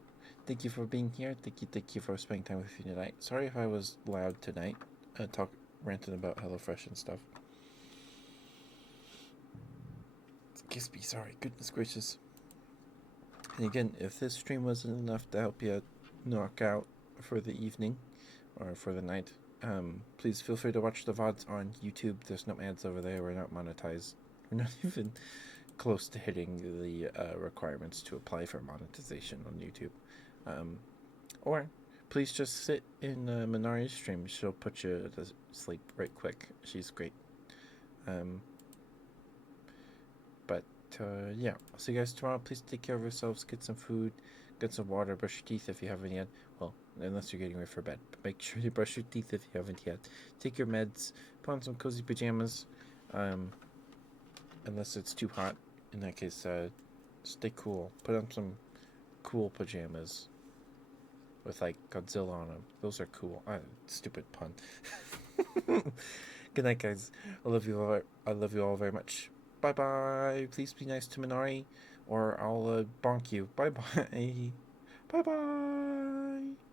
Thank you for being here. Thank you for spending time with me tonight. Sorry if I was loud tonight. Ranting about HelloFresh and stuff. Excuse me. Sorry. Goodness gracious. And again, if this stream wasn't enough to help you knock out for the evening or for the night, please feel free to watch the VODs on YouTube. There's no ads over there. We're not monetized. We're not even close to hitting the requirements to apply for monetization on YouTube. Or please just sit in Minari's stream. She'll put you to sleep right quick. She's great. Um, but yeah, I'll see you guys tomorrow. Please take care of yourselves. Get some food. Get some water. Brush your teeth if you haven't yet. Well, unless you're getting ready for bed. But make sure you brush your teeth if you haven't yet. Take your meds. Put on some cozy pajamas. Unless it's too hot. In that case, stay cool. Put on some cool pajamas with like Godzilla on them. Those are cool. Stupid pun. Good night, guys. I love you all. I love you all very much. Bye bye. Please be nice to Minari, or I'll bonk you. Bye bye. Bye bye.